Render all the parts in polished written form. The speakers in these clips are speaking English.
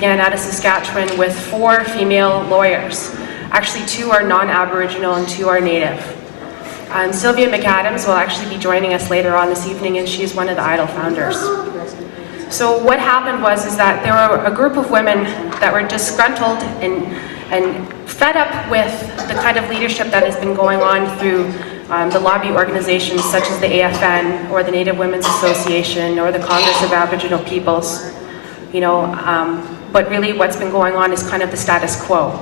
began out of Saskatchewan with 4 female lawyers. Actually, 2 are non-Aboriginal and 2 are Native. Sylvia McAdams will actually be joining us later on this evening, and she's one of the IDLE founders. So what happened was that there were a group of women that were disgruntled and fed up with the kind of leadership that has been going on through the lobby organizations such as the AFN or the Native Women's Association or the Congress of Aboriginal Peoples. But really what's been going on is kind of the status quo.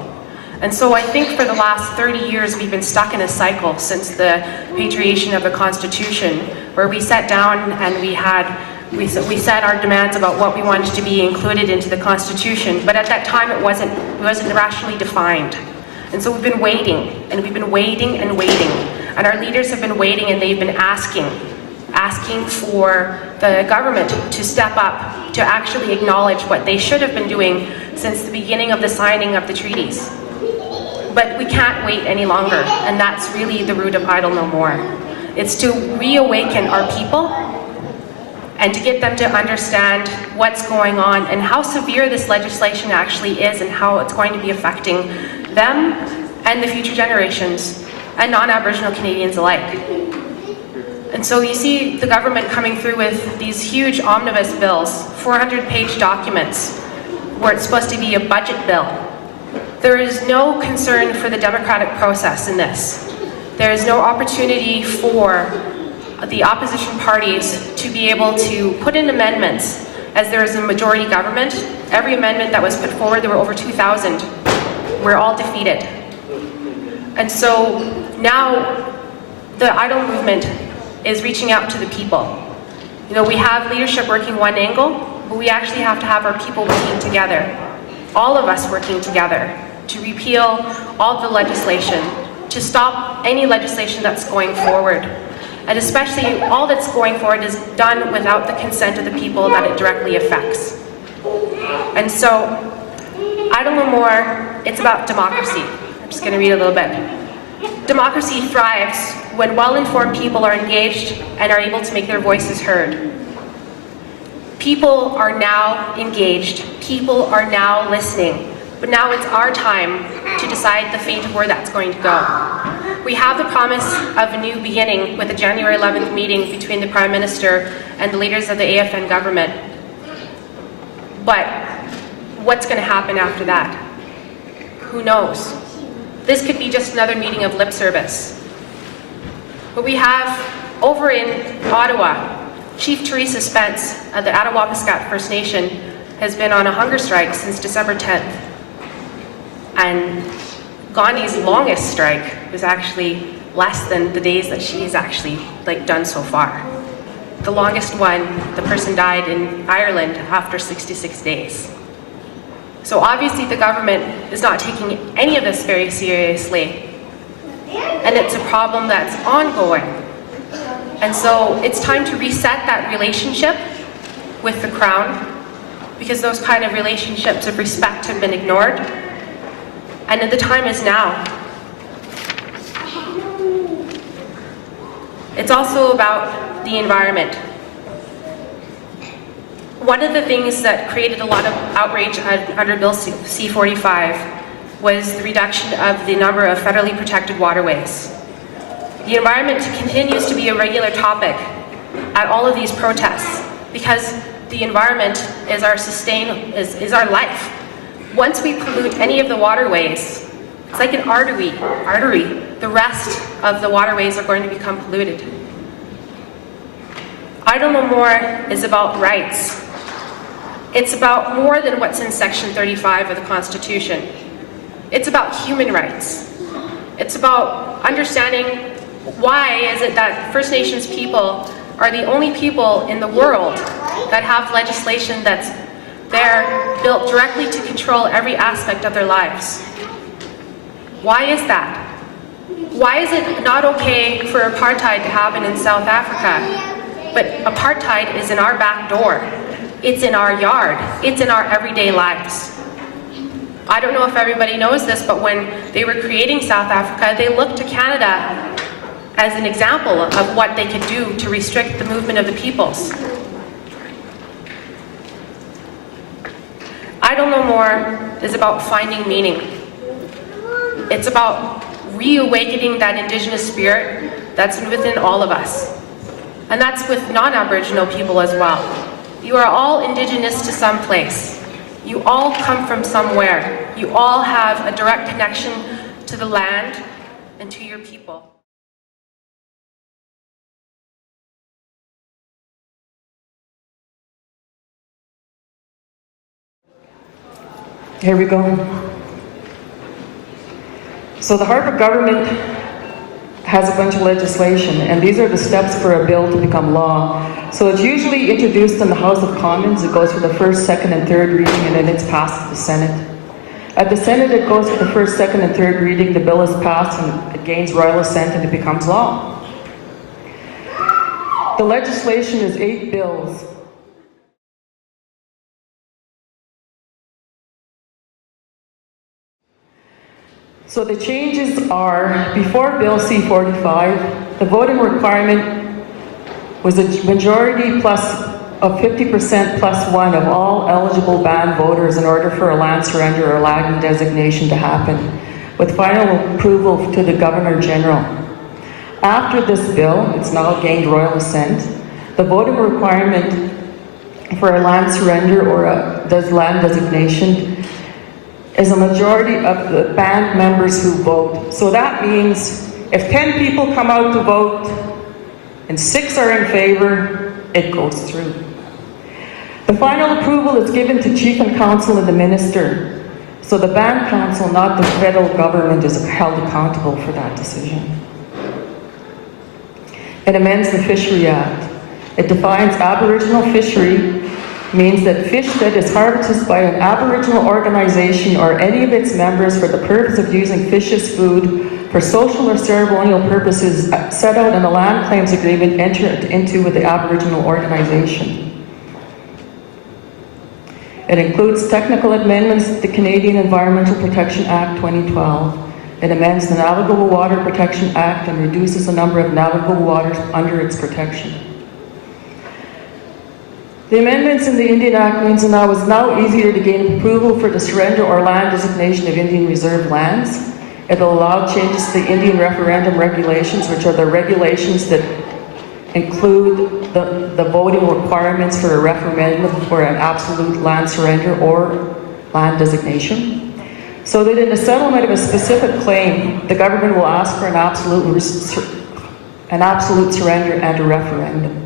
And so I think for the last 30 years we've been stuck in a cycle since the patriation of the Constitution, where we sat down and we set our demands about what we wanted to be included into the Constitution, but at that time it wasn't rationally defined. And so we've been waiting, and we've been waiting and waiting. And our leaders have been waiting, and they've been asking for the government to step up, to actually acknowledge what they should have been doing since the beginning of the signing of the treaties. But we can't wait any longer, and that's really the root of IDLE No More. It's to reawaken our people and to get them to understand what's going on and how severe this legislation actually is and how it's going to be affecting them and the future generations and non-Aboriginal Canadians alike. And so you see the government coming through with these huge omnibus bills, 400-page documents, where it's supposed to be a budget bill. There is no concern for the democratic process in this. There is no opportunity for the opposition parties to be able to put in amendments, as there is a majority government. Every amendment that was put forward, there were over 2,000, were all defeated. And so now the IDLE movement is reaching out to the people. We have leadership working one angle, but we actually have to have our people working together. All of us working together to repeal all the legislation, to stop any legislation that's going forward. And especially all that's going forward is done without the consent of the people that it directly affects. And so, IDLE No More, it's about democracy. I'm just going to read a little bit. Democracy thrives when well-informed people are engaged and are able to make their voices heard. People are now engaged. People are now listening. But now it's our time to decide the fate of where that's going to go. We have the promise of a new beginning with a January 11th meeting between the Prime Minister and the leaders of the AFN government. But what's going to happen after that? Who knows? This could be just another meeting of lip service. But we have, over in Ottawa, Chief Teresa Spence of the Attawapiskat First Nation has been on a hunger strike since December 10th. And Gandhi's longest strike was actually less than the days that she's actually done so far. The longest one, the person died in Ireland after 66 days. So obviously the government is not taking any of this very seriously. And it's a problem that's ongoing. And so it's time to reset that relationship with the Crown, because those kind of relationships of respect have been ignored. And the time is now. It's also about the environment. One of the things that created a lot of outrage under Bill C-45 was the reduction of the number of federally protected waterways. The environment continues to be a regular topic at all of these protests because the environment is our life. Once we pollute any of the waterways, it's like an artery. The rest of the waterways are going to become polluted. IDLE No More is about rights. It's about more than what's in Section 35 of the Constitution. It's about human rights. It's about understanding why is it that First Nations people are the only people in the world that have legislation that's built directly to control every aspect of their lives. Why is that? Why is it not okay for apartheid to happen in South Africa, but apartheid is in our back door? It's in our yard. It's in our everyday lives. I don't know if everybody knows this, but when they were creating South Africa, they looked to Canada as an example of what they could do to restrict the movement of the peoples. IDLE Idle No More is about finding meaning. It's about reawakening that Indigenous spirit that's within all of us. And that's with non-Aboriginal people as well. You are all Indigenous to some place. You all come from somewhere. You all have a direct connection to the land and to your people. Here we go. So the Harper government has a bunch of legislation, and these are the steps for a bill to become law. So it's usually introduced in the House of Commons. It goes for the first, second, and third reading, and then it's passed at the Senate. At the Senate, it goes for the first, second, and third reading. The bill is passed, and it gains royal assent, and it becomes law. The legislation is 8 bills. So the changes are, before Bill C-45, the voting requirement was a majority plus of 50% plus 1 of all eligible band voters in order for a land surrender or land designation to happen, with final approval to the Governor General. After this bill, it's now gained royal assent, the voting requirement for a land surrender or a land designation is a majority of the band members who vote. So that means if 10 people come out to vote and 6 are in favor, it goes through. The final approval is given to Chief and Council and the Minister. So the band council, not the federal government, is held accountable for that decision. It amends the Fishery Act. It defines Aboriginal fishery means that fish that is harvested by an Aboriginal organization or any of its members for the purpose of using fish as food for social or ceremonial purposes set out in a land claims agreement entered into with the Aboriginal organization. It includes technical amendments to the Canadian Environmental Protection Act 2012. It amends the Navigable Water Protection Act and reduces the number of navigable waters under its protection. The amendments in the Indian Act means that now it's now easier to gain approval for the surrender or land designation of Indian Reserve lands. It will allow changes to the Indian referendum regulations, which are the regulations that include the voting requirements for a referendum for an absolute land surrender or land designation. So that in the settlement of a specific claim, the government will ask for an absolute surrender and a referendum.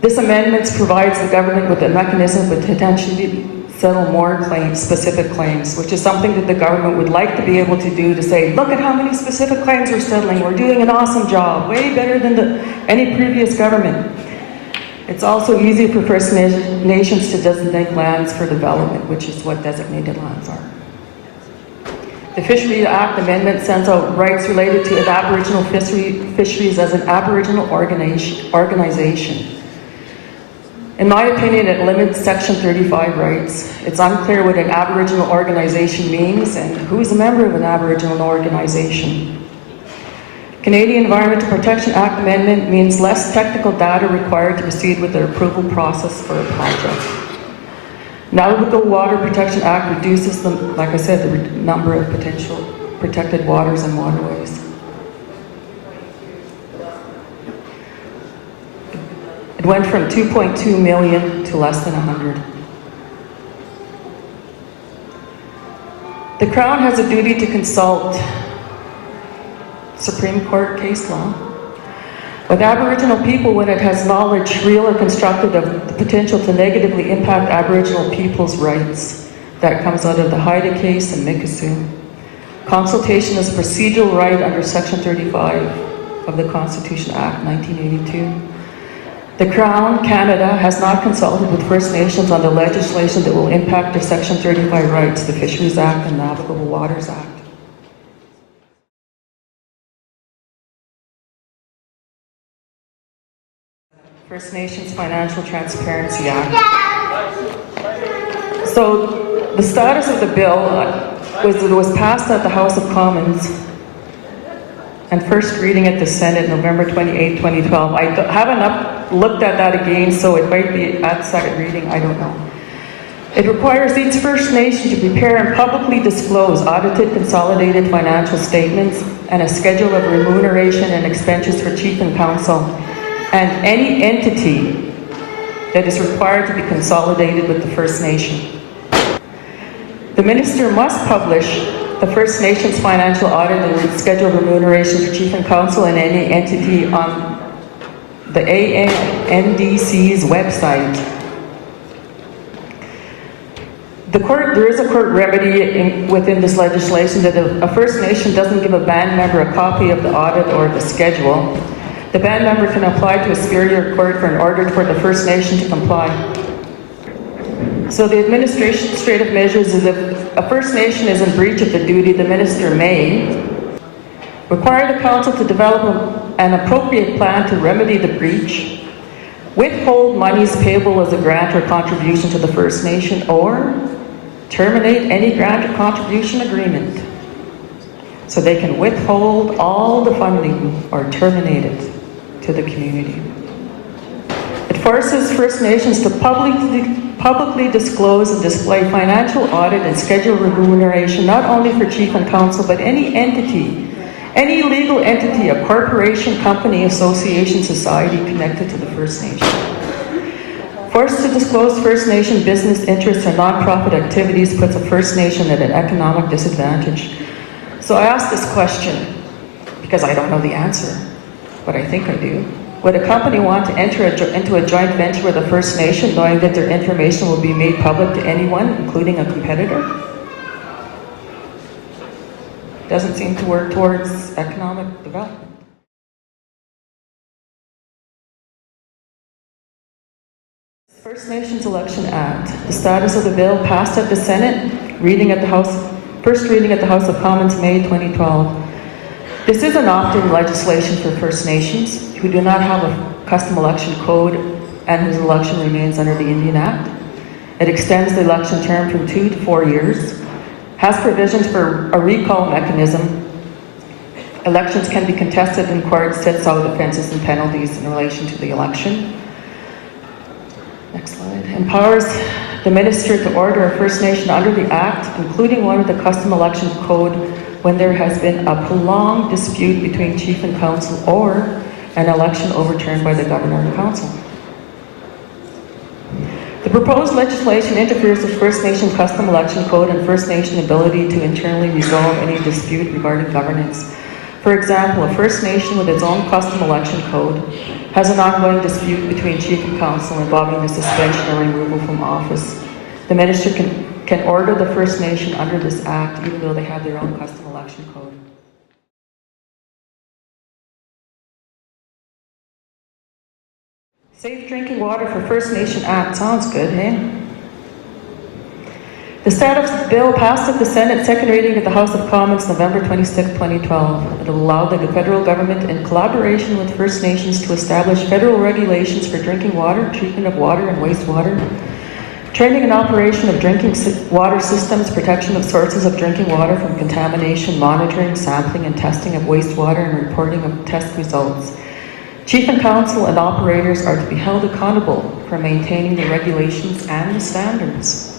This amendment provides the government with a mechanism to potentially settle more claims, specific claims, which is something that the government would like to be able to do, to say, look at how many specific claims we're settling, we're doing an awesome job, way better than any previous government. It's also easier for First Nations to designate lands for development, which is what designated lands are. The Fishery Act Amendment sends out rights related to Aboriginal fisheries as an Aboriginal organization. In my opinion, it limits Section 35 rights. It's unclear what an Aboriginal organization means and who is a member of an Aboriginal organization. Canadian Environmental Protection Act Amendment means less technical data required to proceed with the approval process for a project. Navigable Water Protection Act reduces the, like I said, the number of potential protected waters and waterways. It went from 2.2 million to less than 100. The Crown has a duty to consult Supreme Court case law with Aboriginal people when it has knowledge, real or constructive, of the potential to negatively impact Aboriginal people's rights. That comes out of the Haida case and Mikisew. Consultation is a procedural right under Section 35 of the Constitution Act 1982. The Crown, Canada, has not consulted with First Nations on the legislation that will impact their Section 35 rights, the Fisheries Act and Navigable Waters Act. First Nations Financial Transparency Act. So the status of the bill was that it was passed at the House of Commons and first reading at the Senate November 28, 2012. I haven't looked at that again, so it might be at second reading, I don't know. It requires each First Nation to prepare and publicly disclose audited consolidated financial statements and a schedule of remuneration and expenses for Chief and Council and any entity that is required to be consolidated with the First Nation. The Minister must publish the First Nations financial audit and schedule of remuneration for Chief and Council and any entity on the ANDC's website. There is a court remedy within this legislation that if a First Nation doesn't give a band member a copy of the audit or the schedule, the band member can apply to a superior court for an order for the First Nation to comply. So the administrative measures is if a First Nation is in breach of the duty, the Minister may require the Council to develop an appropriate plan to remedy the breach, withhold monies payable as a grant or contribution to the First Nation, or terminate any grant or contribution agreement. So they can withhold all the funding or terminate it to the community. It forces First Nations to publicly disclose and display financial audit and schedule remuneration not only for Chief and Council, but any entity, any legal entity, a corporation, company, association, society connected to the First Nation. Forced to disclose First Nation business interests or nonprofit activities puts a First Nation at an economic disadvantage. So I ask this question because I don't know the answer, but I think I do. Would a company want to enter into a joint venture with a First Nation knowing that their information will be made public to anyone, including a competitor? Doesn't seem to work towards economic development. First Nations Election Act. The status of the bill passed at the Senate, first reading at the House of Commons, May 2012. This is an opt-in legislation for First Nations who do not have a custom election code and whose election remains under the Indian Act. It extends the election term from 2 to 4 years, has provisions for a recall mechanism. Elections can be contested in court, sets out offences and penalties in relation to the election. Next slide. Empowers the Minister to order a First Nation under the Act, including one with the custom election code, when there has been a prolonged dispute between Chief and Council or an election overturned by the Governor and Council. The proposed legislation interferes with First Nation custom election code and First Nation ability to internally resolve any dispute regarding governance. For example, a First Nation with its own custom election code has an ongoing dispute between Chief and Council involving the suspension or removal from office. The Minister can order the First Nation under this Act even though they have their own custom election code. Safe Drinking Water for First Nation Act. Sounds good, eh? The status of the bill passed at the Senate, second reading at the House of Commons, November 26, 2012. It will allow the federal government, in collaboration with First Nations, to establish federal regulations for drinking water, treatment of water and wastewater, training and operation of drinking water systems, protection of sources of drinking water from contamination, monitoring, sampling and testing of wastewater, and reporting of test results. Chief and Council and operators are to be held accountable for maintaining the regulations and the standards.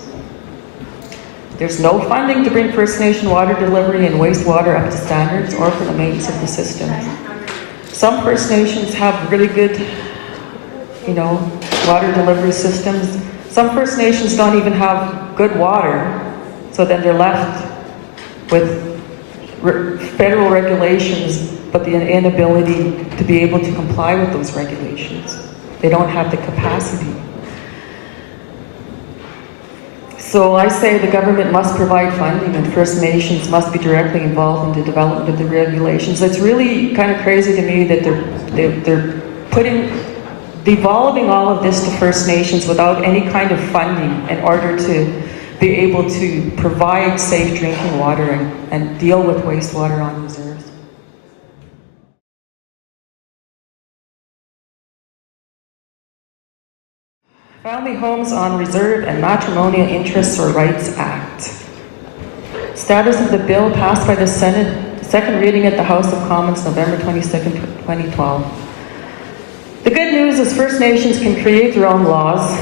There's no funding to bring First Nation water delivery and wastewater up to standards or for the maintenance of the systems. Some First Nations have really good, water delivery systems. Some First Nations don't even have good water, so then they're left with federal regulations, but the inability to be able to comply with those regulations. They don't have the capacity. So I say the government must provide funding and First Nations must be directly involved in the development of the regulations. It's really kind of crazy to me that they're devolving all of this to First Nations without any kind of funding in order to be able to provide safe drinking water and deal with wastewater on reserves. Family Homes on Reserve and Matrimonial Interests or Rights Act. Status of the bill passed by the Senate, second reading at the House of Commons, November 22nd, 2012. The good news is First Nations can create their own laws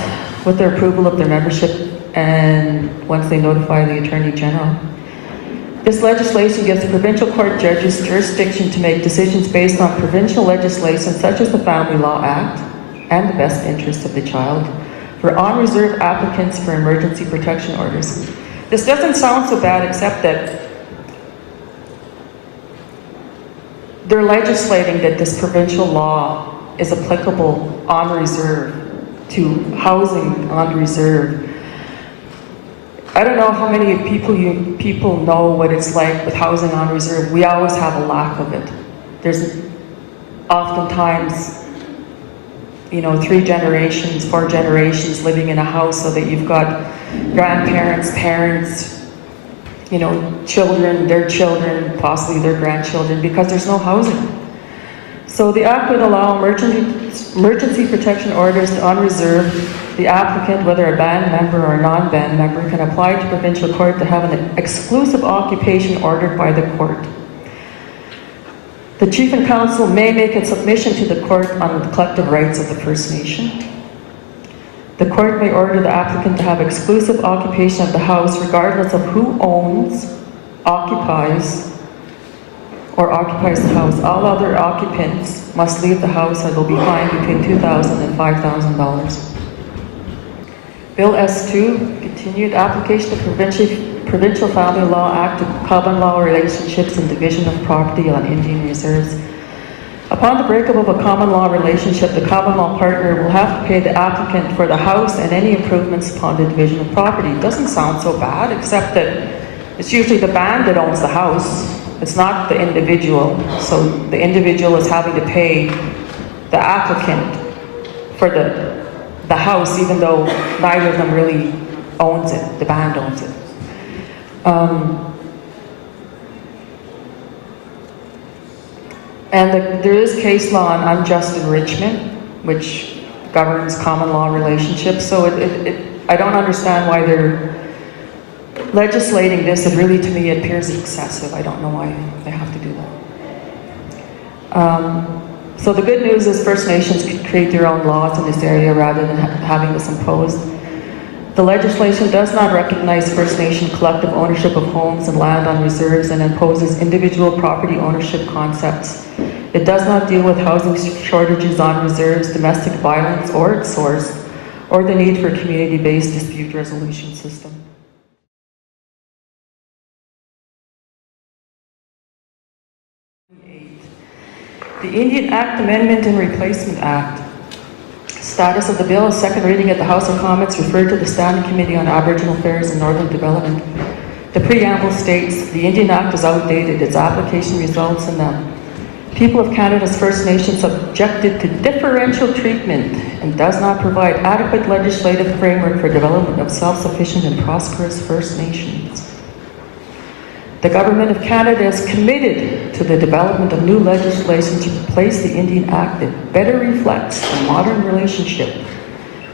with the approval of their membership and once they notify the Attorney General. This legislation gives the provincial court judges jurisdiction to make decisions based on provincial legislation such as the Family Law Act and the best interest of the child for on-reserve applicants for emergency protection orders. This doesn't sound so bad, except that they're legislating that this provincial law is applicable on reserve to housing on reserve. I don't know how many people know what it's like with housing on reserve. We always have a lack of it. There's oftentimes, 3 generations, 4 generations living in a house, so that you've got grandparents, parents, children, their children, possibly their grandchildren, because there's no housing. So the Act would allow emergency protection orders to on reserve. The applicant, whether a band member or a non-band member, can apply to provincial court to have an exclusive occupation ordered by the court. The Chief and Council may make a submission to the court on the collective rights of the First Nation. The court may order the applicant to have exclusive occupation of the house regardless of who owns, occupies the house. All other occupants must leave the house or they'll be fined between $2,000 and $5,000. Bill S2, continued application of Provincial Family Law Act to common law relationships and division of property on Indian reserves. Upon the breakup of a common law relationship, the common law partner will have to pay the applicant for the house and any improvements upon the division of property. It doesn't sound so bad, except that it's usually the band that owns the house. It's not the individual. So the individual is having to pay the applicant for the house, even though neither of them really owns it. The band owns it. There is case law on unjust enrichment, which governs common law relationships. So I don't understand why they're legislating this. It really, to me, it appears excessive. I don't know why they have to do that. So the good news is First Nations can create their own laws in this area rather than having this imposed. The legislation does not recognize First Nation collective ownership of homes and land on reserves and imposes individual property ownership concepts. It does not deal with housing shortages on reserves, domestic violence or its source, or the need for a community-based dispute resolution system. The Indian Act Amendment and Replacement Act. Status of the bill is second reading at the House of Commons, referred to the Standing Committee on Aboriginal Affairs and Northern Development. The preamble states, the Indian Act is outdated. Its application results in the people of Canada's First Nations subjected to differential treatment and does not provide adequate legislative framework for development of self-sufficient and prosperous First Nations. The Government of Canada is committed to the development of new legislation to replace the Indian Act that better reflects the modern relationship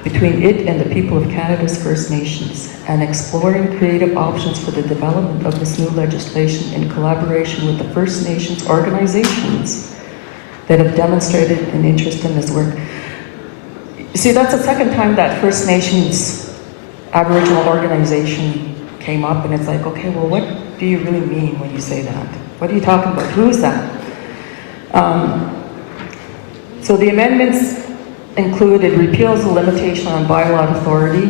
between it and the people of Canada's First Nations, and exploring creative options for the development of this new legislation in collaboration with the First Nations organizations that have demonstrated an interest in this work. See, that's the second time that First Nations Aboriginal organization came up, and it's like, okay, well, what do you really mean when you say that? What are you talking about? Who's that? So the amendments included repeals the limitation on bylaw authority.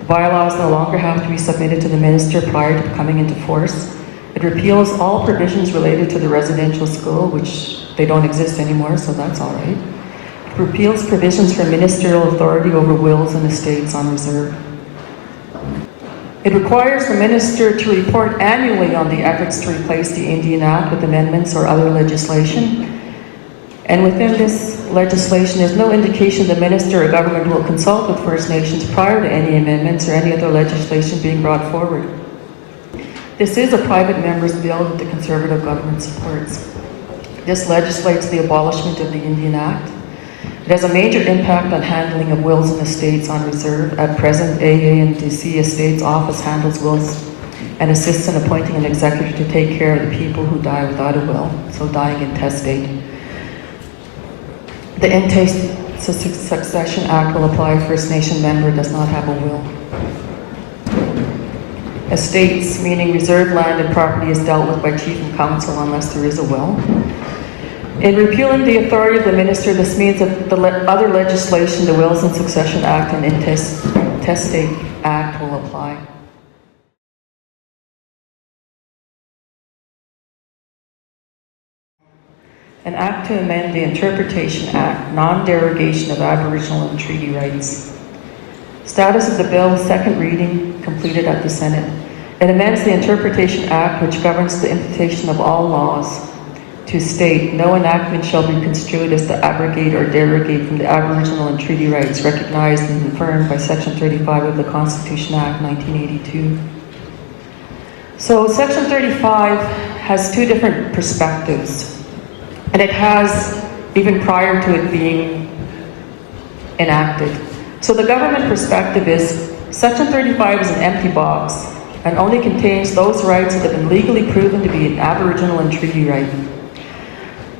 The bylaws no longer have to be submitted to the minister prior to coming into force. It repeals all provisions related to the residential school, which they don't exist anymore, so that's all right. It repeals provisions for ministerial authority over wills and estates on reserve. It requires the minister to report annually on the efforts to replace the Indian Act with amendments or other legislation. And within this legislation, there's no indication the minister or government will consult with First Nations prior to any amendments or any other legislation being brought forward. This is a private member's bill that the Conservative government supports. This legislates the abolishment of the Indian Act. It has a major impact on handling of wills and estates on reserve. At present, AA&DC Estates Office handles wills and assists in appointing an executor to take care of the people who die without a will, so dying intestate. The Intestate Succession Act will apply if First Nation member does not have a will. Estates, meaning reserved land and property, is dealt with by chief and council unless there is a will. In repealing the authority of the minister, this means that the other legislation, the Wills and Succession Act and Intestate Act, will apply. An act to amend the Interpretation Act, non-derogation of Aboriginal and treaty rights. Status of the bill, second reading, completed at the Senate. It amends the Interpretation Act, which governs the implementation of all laws, to state, no enactment shall be construed as to abrogate or derogate from the Aboriginal and treaty rights recognized and confirmed by Section 35 of the Constitution Act 1982. So Section 35 has two different perspectives. And it has, even prior to it being enacted. So the government perspective is, Section 35 is an empty box and only contains those rights that have been legally proven to be an Aboriginal and treaty right.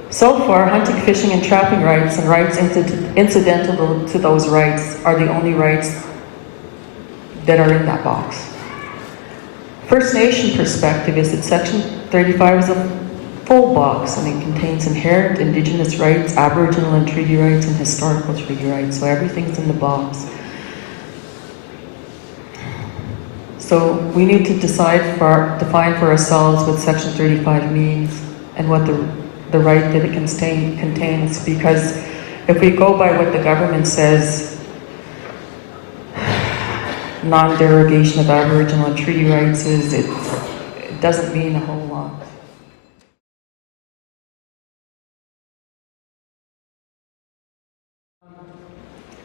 So far, hunting, fishing, and trapping rights and rights incidental to those rights are the only rights that are in that box. First Nation perspective is that Section 35 is a full box, and it contains inherent Indigenous rights, Aboriginal and treaty rights, and historical treaty rights. So everything's in the box. So we need to define for ourselves what Section 35 means and what the right that it contains. Because if we go by what the government says, non-derogation of Aboriginal and treaty rights is, it doesn't mean a whole lot.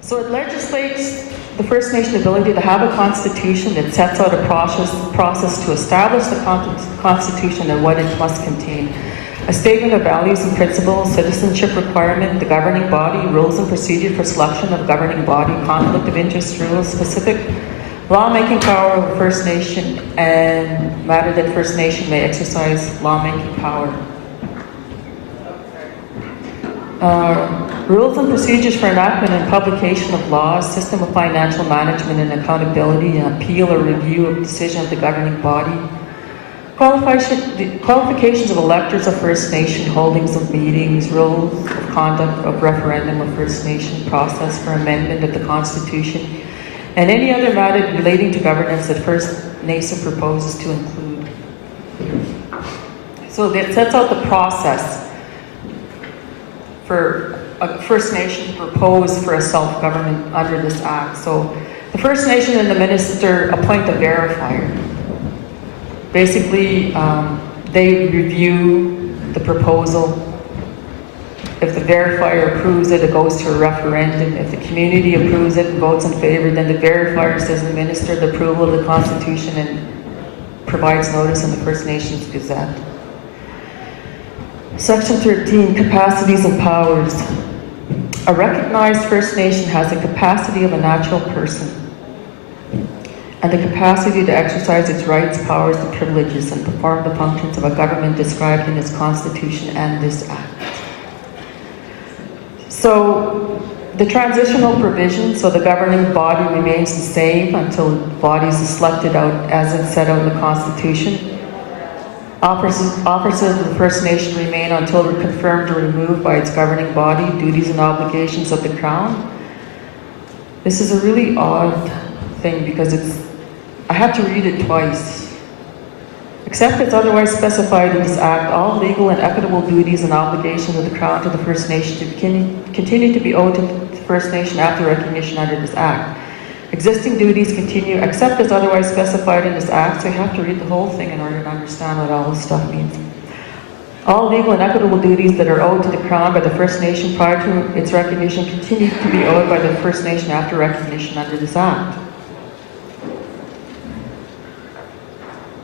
So it legislates the First Nation ability to have a constitution that sets out a process to establish the constitution and what it must contain. A statement of values and principles, citizenship requirement, the governing body, rules and procedure for selection of governing body, conflict of interest rules, specific lawmaking power of First Nation, and matter that First Nation may exercise lawmaking power. Rules and procedures for enactment and publication of laws, system of financial management and accountability, and appeal or review of decision of the governing body. Qualifications of electors of First Nation, holdings of meetings, rules of conduct of referendum of First Nation, process for amendment of the Constitution, and any other matter relating to governance that First Nation proposes to include. So it sets out the process for a First Nation to propose for a self-government under this act. So the First Nation and the minister appoint a verifier. Basically, they review the proposal. If the verifier approves it, it goes to a referendum. If the community approves it and votes in favor, then the verifier says administer the approval of the Constitution and provides notice in the First Nations Gazette. Section 13, capacities and powers. A recognized First Nation has the capacity of a natural person and the capacity to exercise its rights, powers, and privileges and perform the functions of a government described in its Constitution and this Act. So the transitional provision, so the governing body remains the same until the body is selected out as it's set out in the Constitution. Officers of the First Nation remain until they're confirmed or removed by its governing body, duties and obligations of the Crown. This is a really odd thing because I had to read it twice. Except as otherwise specified in this Act, all legal and equitable duties and obligations of the Crown to the First Nation to continue to be owed to the First Nation after recognition under this Act. Existing duties continue except as otherwise specified in this Act, so you have to read the whole thing in order to understand what all this stuff means. All legal and equitable duties that are owed to the Crown by the First Nation prior to its recognition continue to be owed by the First Nation after recognition under this Act.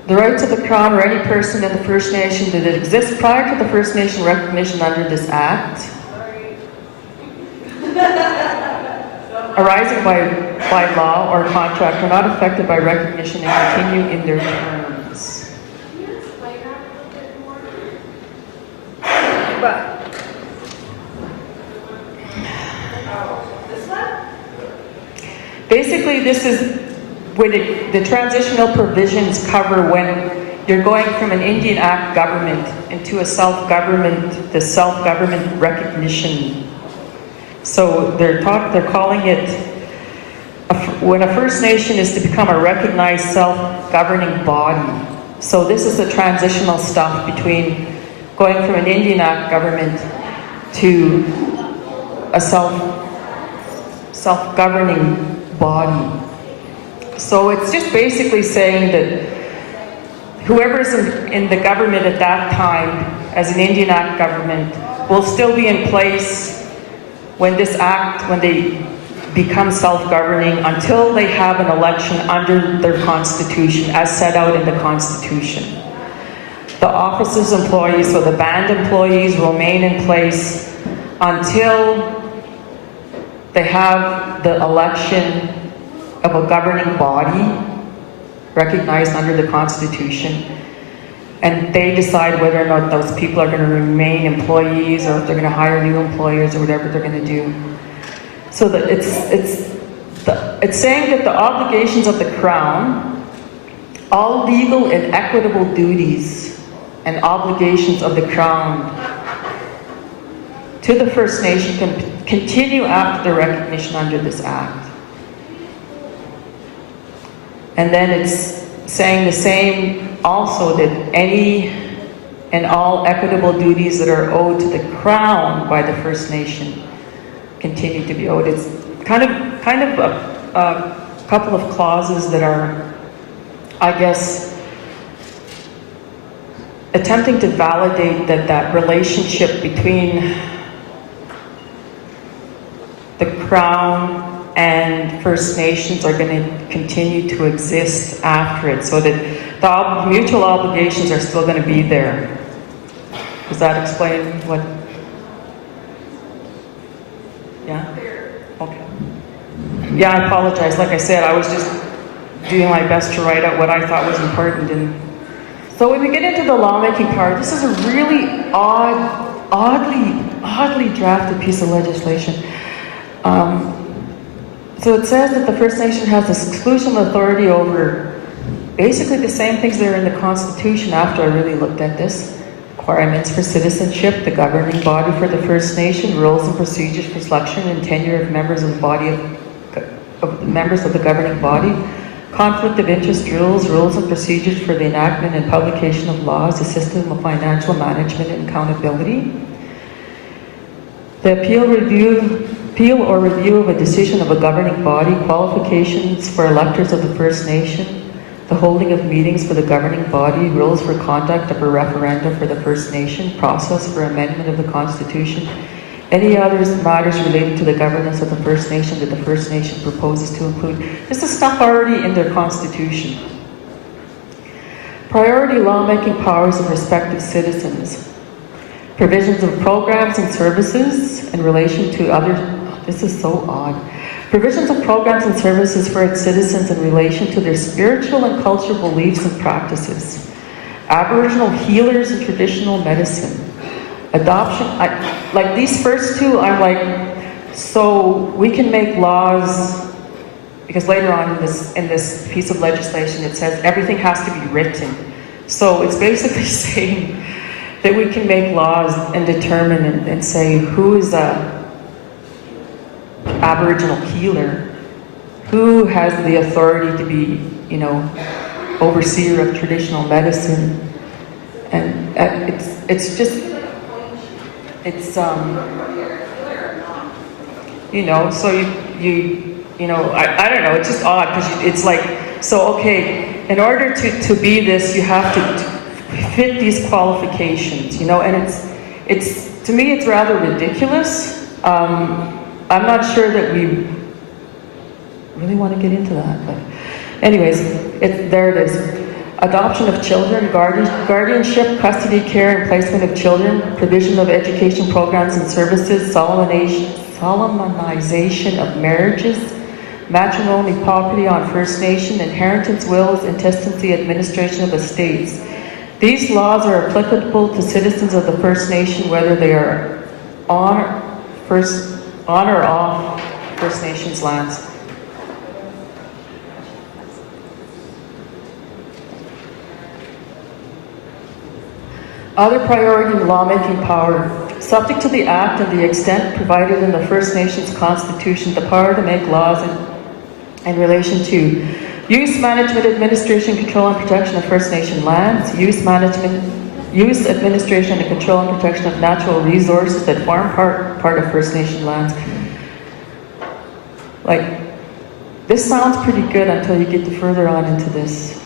The rights of the Crown or any person in the First Nation that exist prior to the First Nation recognition under this Act arising by law or contract are not affected by recognition and continue in their terms. Can you explain that a little bit more? Basically, this is the transitional provisions cover when you're going from an Indian Act government into a the self-government recognition. So they're calling it, when a First Nation is to become a recognized self-governing body. So this is the transitional stuff between going from an Indian Act government to a self-governing body. So it's just basically saying that whoever's in the government at that time as an Indian Act government will still be in place when they become self-governing until they have an election under their constitution as set out in the constitution. The officers' employees, so the band employees, remain in place until they have the election of a governing body recognized under the Constitution, and they decide whether or not those people are going to remain employees or if they're going to hire new employers or whatever they're going to do. So that it's saying that the obligations of the Crown, all legal and equitable duties and obligations of the Crown to the First Nation can continue after the recognition under this Act. And then it's saying the same also, that any and all equitable duties that are owed to the Crown by the First Nation continue to be owed. It's kind of a couple of clauses that are, I guess, attempting to validate that relationship between the Crown and First Nations are going to continue to exist after it, so that the mutual obligations are still going to be there. Does that explain what? Yeah? Okay. Yeah, I apologize. Like I said, I was just doing my best to write out what I thought was important. And so when we get into the lawmaking part, this is a really oddly drafted piece of legislation. So it says that the First Nation has exclusive authority over basically the same things that are in the Constitution after I really looked at this. Requirements for citizenship, the governing body for the First Nation, rules and procedures for selection and tenure of members of the members of the governing body, conflict of interest rules, rules and procedures for the enactment and publication of laws, a system of financial management and accountability. The appeal or review of a decision of a governing body, qualifications for electors of the First Nation, the holding of meetings for the governing body, rules for conduct of a referendum for the First Nation, process for amendment of the Constitution, any other matters related to the governance of the First Nation that the First Nation proposes to include. This is stuff already in their Constitution. Priority lawmaking powers of respective citizens. Provisions of programs and services in relation to other, this is so odd. Provisions of programs and services for its citizens in relation to their spiritual and cultural beliefs and practices. Aboriginal healers and traditional medicine. Adoption, like these first two, I'm like, so we can make laws, because later on in this piece of legislation it says everything has to be written. So it's basically saying that we can make laws and determine and say who is a Aboriginal healer, who has the authority to be, overseer of traditional medicine, and it's just, so I don't know, it's just odd, because it's like, so okay, in order to be this, you have to fit these qualifications, and it's to me it's rather ridiculous. I'm not sure that we really want to get into that, but anyways, there it is. Adoption of children, guardianship, custody, care, and placement of children, provision of education programs and services, solemnization of marriages, matrimony, property on First Nation, inheritance, wills, and testacy, administration of estates. These laws are applicable to citizens of the First Nation, whether they are on or off First Nations lands. Other priority lawmaking power. Subject to the Act and the extent provided in the First Nations Constitution, the power to make laws in relation to use, management, administration, control, and protection of First Nation lands, use, administration, and control and protection of natural resources that form part of First Nation lands. Like, this sounds pretty good until you get further on into this.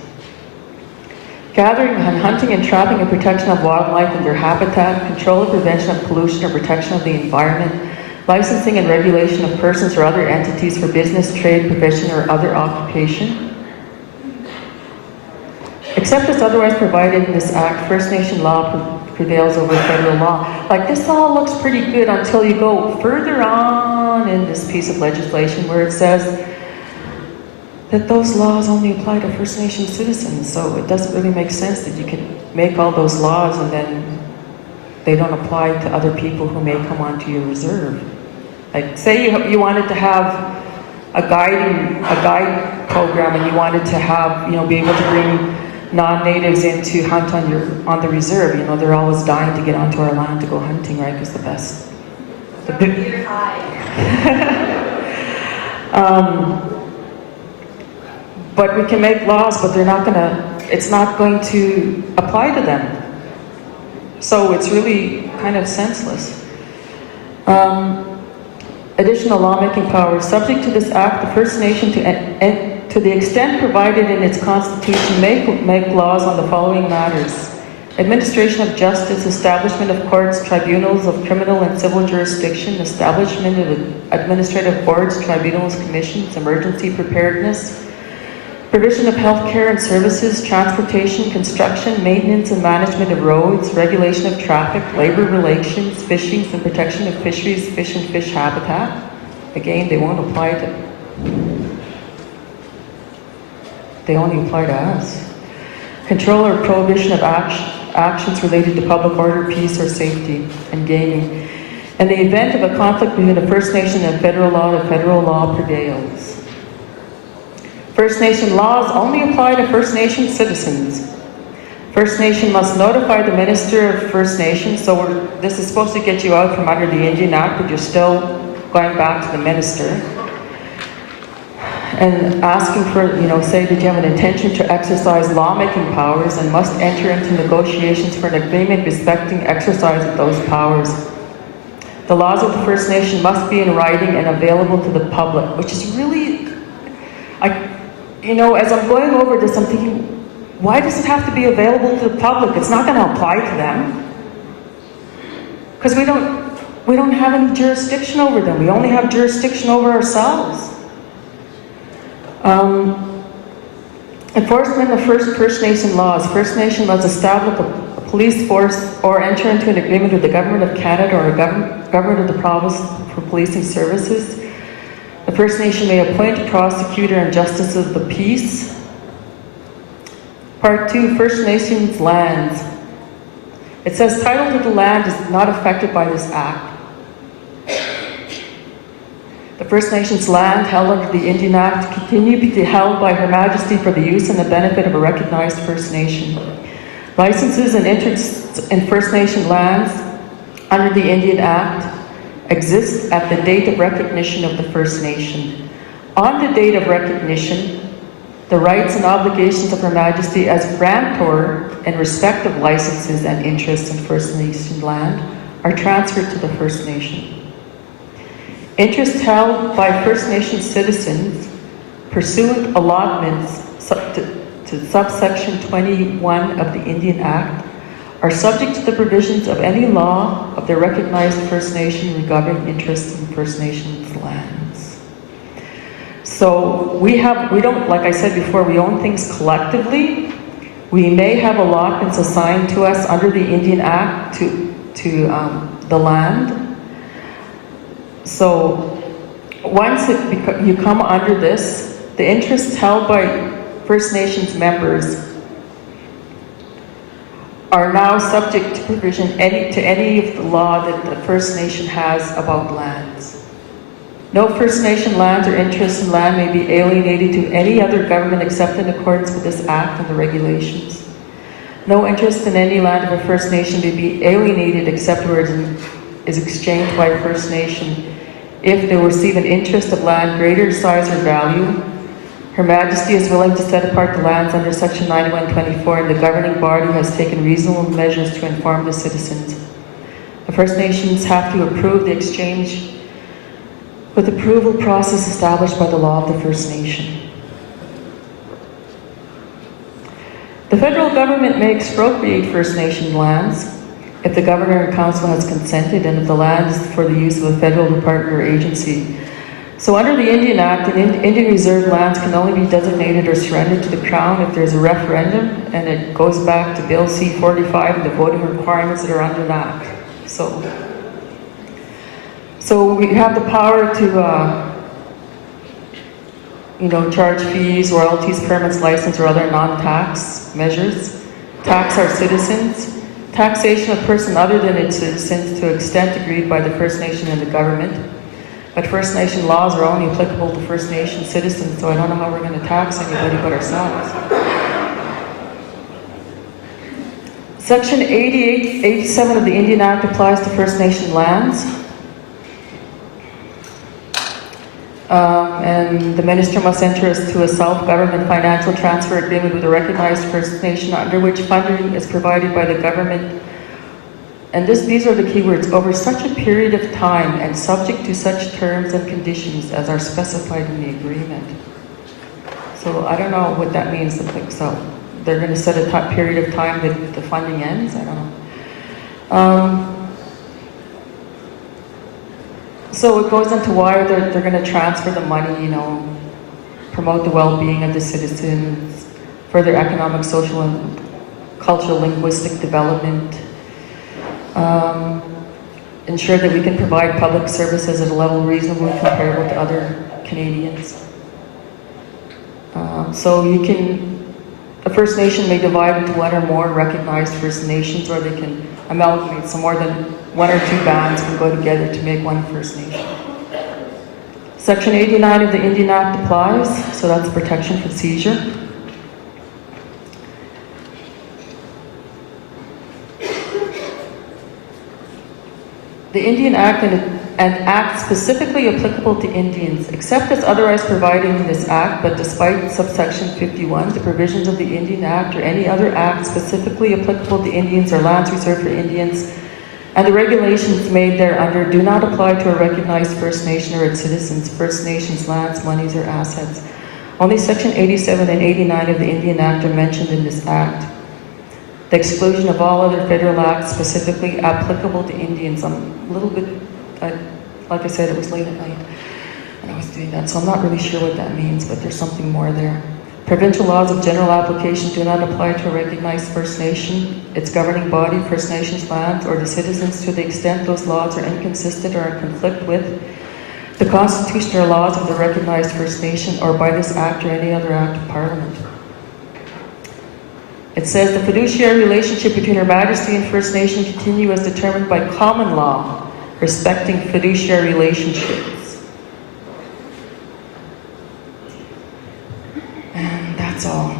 Gathering and hunting and trapping and protection of wildlife and their habitat, control and prevention of pollution or protection of the environment, licensing and regulation of persons or other entities for business, trade, profession, or other occupation. Except as otherwise provided in this Act, First Nation law prevails over federal law. Like, this all looks pretty good until you go further on in this piece of legislation where it says that those laws only apply to First Nation citizens. So it doesn't really make sense that you can make all those laws and then they don't apply to other people who may come onto your reserve. Like, say you wanted to have a guide program and you wanted to have, be able to bring non-natives in to hunt on the reserve. They're always dying to get onto our land to go hunting, right? Because the best. But we can make laws, but it's not going to apply to them. So it's really kind of senseless. Additional lawmaking powers. Subject to this Act, the First Nation, to the extent provided in its Constitution, make laws on the following matters: administration of justice, establishment of courts, tribunals of criminal and civil jurisdiction, establishment of administrative boards, tribunals, commissions, emergency preparedness, provision of health care and services, transportation, construction, maintenance and management of roads, regulation of traffic, labor relations, fishing and protection of fisheries, fish and fish habitat. Again, they won't apply to... They only apply to us. Control or prohibition of actions related to public order, peace, or safety, and gaming. In the event of a conflict between a First Nation and federal law, the federal law prevails. First Nation laws only apply to First Nation citizens. First Nation must notify the Minister of First Nation. So this is supposed to get you out from under the Indian Act, but you're still going back to the Minister and asking for, say that you have an intention to exercise lawmaking powers and must enter into negotiations for an agreement respecting exercise of those powers. The laws of the First Nation must be in writing and available to the public, which is really, as I'm going over this, I'm thinking, why does it have to be available to the public? It's not going to apply to them. Because we don't have any jurisdiction over them. We only have jurisdiction over ourselves. Enforcement of First Nation laws. First Nation must establish a police force or enter into an agreement with the Government of Canada or a government of the province for policing services. The First Nation may appoint a prosecutor and justice of the peace. Part 2, First Nations lands. It says title to the land is not affected by this Act. The First Nations land held under the Indian Act continue to be held by Her Majesty for the use and the benefit of a recognized First Nation. Licenses and interests in First Nation lands under the Indian Act exist at the date of recognition of the First Nation. On the date of recognition, the rights and obligations of Her Majesty as grantor in respect of licenses and interests in First Nation land are transferred to the First Nation. Interests held by First Nation citizens pursuant allotments to subsection 21 of the Indian Act are subject to the provisions of any law of the recognized First Nation regarding interests in First Nations lands. So we don't, like I said before, we own things collectively. We may have allotments assigned to us under the Indian Act to the land. So once you come under this, the interests held by First Nations members are now subject to provision to any of the law that the First Nation has about lands. No First Nation lands or interests in land may be alienated to any other government except in accordance with this Act and the regulations. No interest in any land of a First Nation to be alienated except where it is exchanged by a First Nation if they receive an interest of land greater size or value. Her Majesty is willing to set apart the lands under Section 9124, and the governing body has taken reasonable measures to inform the citizens. The First Nations have to approve the exchange with approval process established by the law of the First Nation. The federal government may expropriate First Nation lands if the Governor and Council has consented and if the land is for the use of a federal department or agency. So under the Indian Act, Indian Reserve lands can only be designated or surrendered to the Crown if there's a referendum, and it goes back to Bill C-45 and the voting requirements that are under that. So we have the power to, charge fees, royalties, permits, license, or other non-tax measures, tax our citizens, taxation of person other than its citizens to extent agreed by the First Nation and the government. But First Nation laws are only applicable to First Nation citizens, so I don't know how we're going to tax anybody but ourselves. Section 87 of the Indian Act applies to First Nation lands. And the minister must enter into a self-government financial transfer agreement with a recognized First Nation under which funding is provided by the government. And these are the keywords: over such a period of time and subject to such terms and conditions as are specified in the agreement. So I don't know what that means. So they're going to set a period of time that the funding ends? I don't know. So it goes into why they're going to transfer the money, promote the well-being of the citizens, further economic, social, and cultural, linguistic development, ensure that we can provide public services at a level reasonably comparable to other Canadians. A First Nation may divide into one or more recognized First Nations, or they can amalgamate, so more than one or two bands can go together to make one First Nation. Section 89 of the Indian Act applies, so that's protection from seizure. The Indian Act and Act specifically applicable to Indians, except as otherwise provided in this Act, but despite subsection 51, the provisions of the Indian Act or any other Act specifically applicable to Indians or lands reserved for Indians, and the regulations made thereunder do not apply to a recognized First Nation or its citizens, First Nations lands, monies, or assets. Only section 87 and 89 of the Indian Act are mentioned in this Act. The exclusion of all other federal acts specifically applicable to Indians. I'm a little bit, like I said, it was late at night when I was doing that, so I'm not really sure what that means, but there's something more there. Provincial laws of general application do not apply to a recognized First Nation, its governing body, First Nations lands, or the citizens to the extent those laws are inconsistent or in conflict with the constitution or laws of the recognized First Nation, or by this Act or any other Act of Parliament. It says the fiduciary relationship between Her Majesty and First Nation continue as determined by common law respecting fiduciary relationships. And that's all.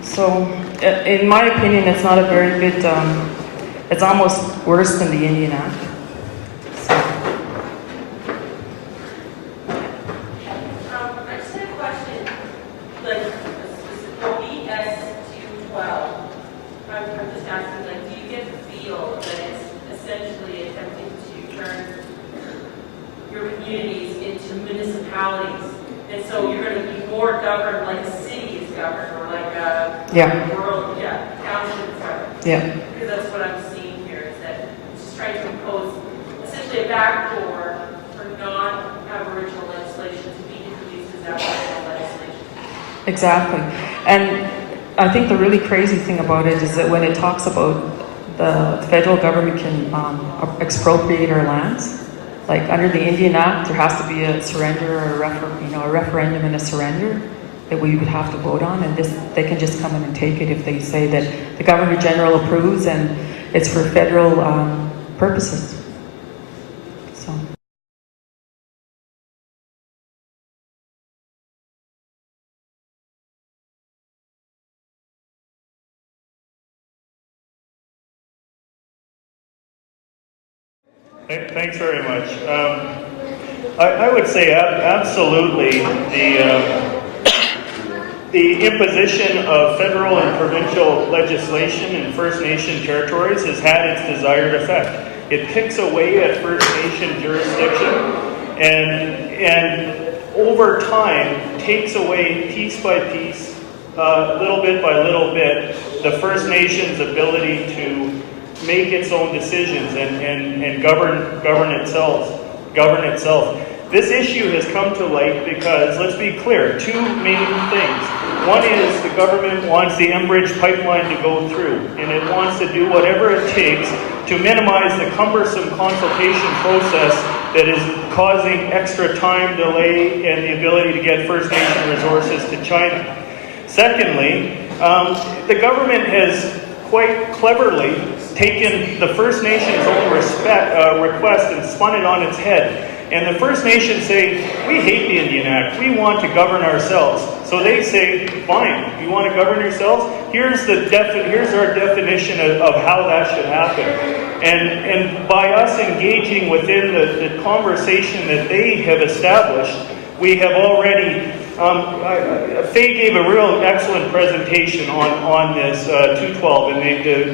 So, in my opinion, it's not a very good, it's almost worse than the Indian Act. And so you're going to be more governed like a city is governed, or like a rural, township is governed. Yeah. Because that's what I'm seeing here, is that it's just trying to impose essentially a backdoor for non-Aboriginal legislation to be introduced as Aboriginal legislation. Exactly. And I think the really crazy thing about it is that when it talks about the federal government can expropriate our lands, like under the Indian Act, there has to be a surrender or a referendum and a surrender that we would have to vote on, and they can just come in and take it if they say that the Governor General approves and it's for federal purposes. Thanks very much. I would say absolutely the imposition of federal and provincial legislation in First Nation territories has had its desired effect. It picks away at First Nation jurisdiction and over time takes away piece by piece, little bit by little bit, the First Nation's ability to make its own decisions and govern itself. This issue has come to light because, let's be clear, two main things. One is the government wants the Enbridge pipeline to go through, and it wants to do whatever it takes to minimize the cumbersome consultation process that is causing extra time, delay, and the ability to get First Nation resources to China. Secondly, the government has quite cleverly taken the First Nation's own request and spun it on its head. And the First Nations say, we hate the Indian Act, we want to govern ourselves. So they say, fine, you want to govern yourselves? Here's our definition of how that should happen. And by us engaging within the conversation that they have established, we have already, Faye gave a real excellent presentation on this 212 and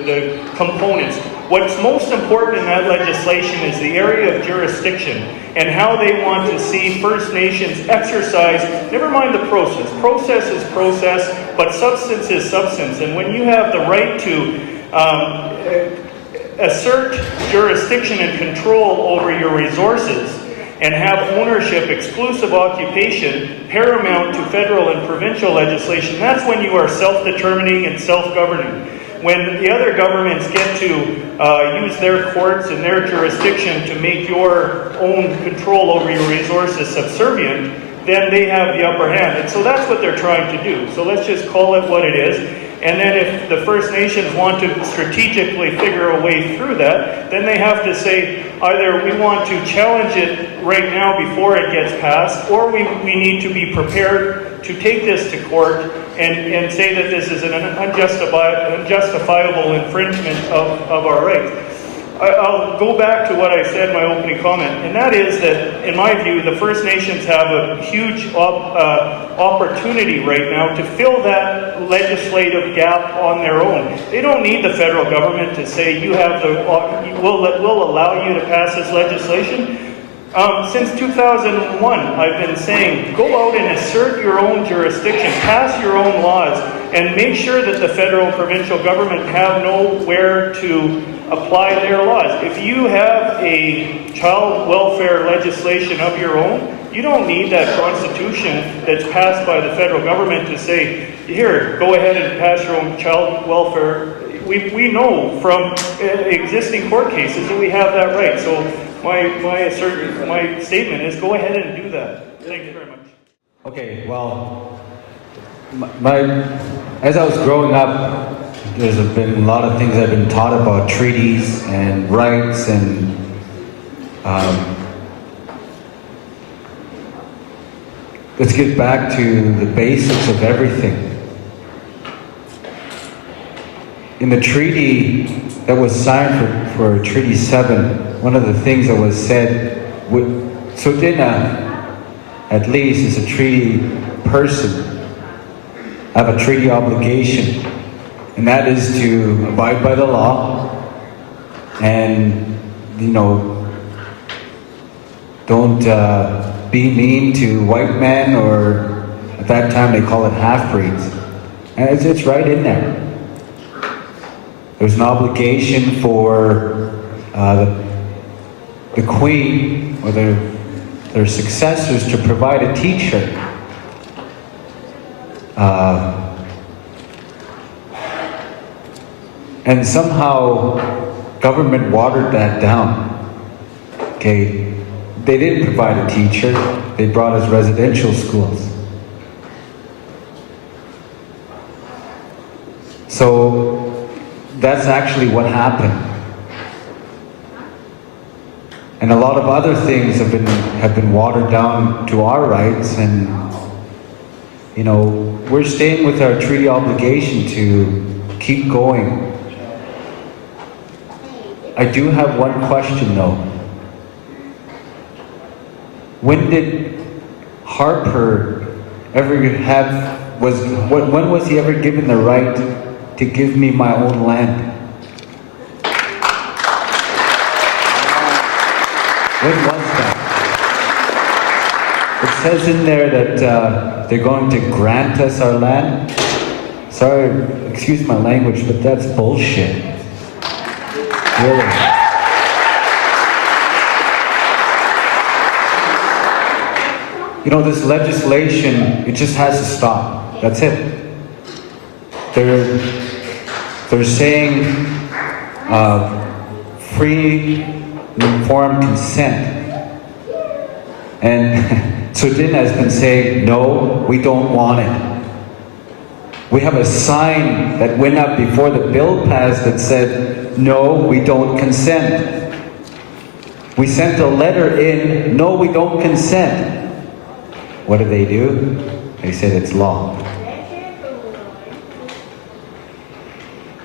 the components. What's most important in that legislation is the area of jurisdiction and how they want to see First Nations exercise, never mind the process. Process is process, but substance is substance. And when you have the right to assert jurisdiction and control over your resources and have ownership, exclusive occupation, paramount to federal and provincial legislation, that's when you are self-determining and self-governing. When the other governments get to use their courts and their jurisdiction to make your own control over your resources subservient, then they have the upper hand. And so that's what they're trying to do. So let's just call it what it is. And then if the First Nations want to strategically figure a way through that, then they have to say, either we want to challenge it right now before it gets passed, or we need to be prepared to take this to court and say that this is an unjustifiable infringement of our rights. I'll go back to what I said in my opening comment, and that is that, in my view, the First Nations have a huge opportunity right now to fill that legislative gap on their own. They don't need the federal government to say, we'll allow you to pass this legislation. Since 2001, I've been saying, go out and assert your own jurisdiction, pass your own laws, and make sure that the federal and provincial government have nowhere to apply their laws. If you have a child welfare legislation of your own, you don't need that constitution that's passed by the federal government to say, here, go ahead and pass your own child welfare. We know from existing court cases that we have that right. So my statement is go ahead and do that. Thank you very much. Okay, well, as I was growing up, there's been a lot of things I've been taught about treaties and rights and let's get back to the basics of everything. In the treaty that was signed for Treaty 7, one of the things that was said, Sudina, at least, is a treaty person, have a treaty obligation, and that is to abide by the law and, don't be mean to white men, or at that time they call it half-breeds. And it's right in there. There's an obligation for the Queen or their successors to provide a teacher. And somehow government watered that down. Okay, they didn't provide a teacher, they brought us residential schools. So that's actually what happened. And a lot of other things have been watered down to our rights, and we're staying with our treaty obligation to keep going. I do have one question though. When did Harper ever when was he ever given the right to give me my own land? When was that? It says in there that they're going to grant us our land. Sorry, excuse my language, but that's bullshit. Really. You know, this legislation, it just has to stop. That's it. They're saying free and informed consent. And Sudin has been saying, no, we don't want it. We have a sign that went up before the bill passed that said, no, we don't consent. We sent a letter in, no, we don't consent. What do? They said it's law.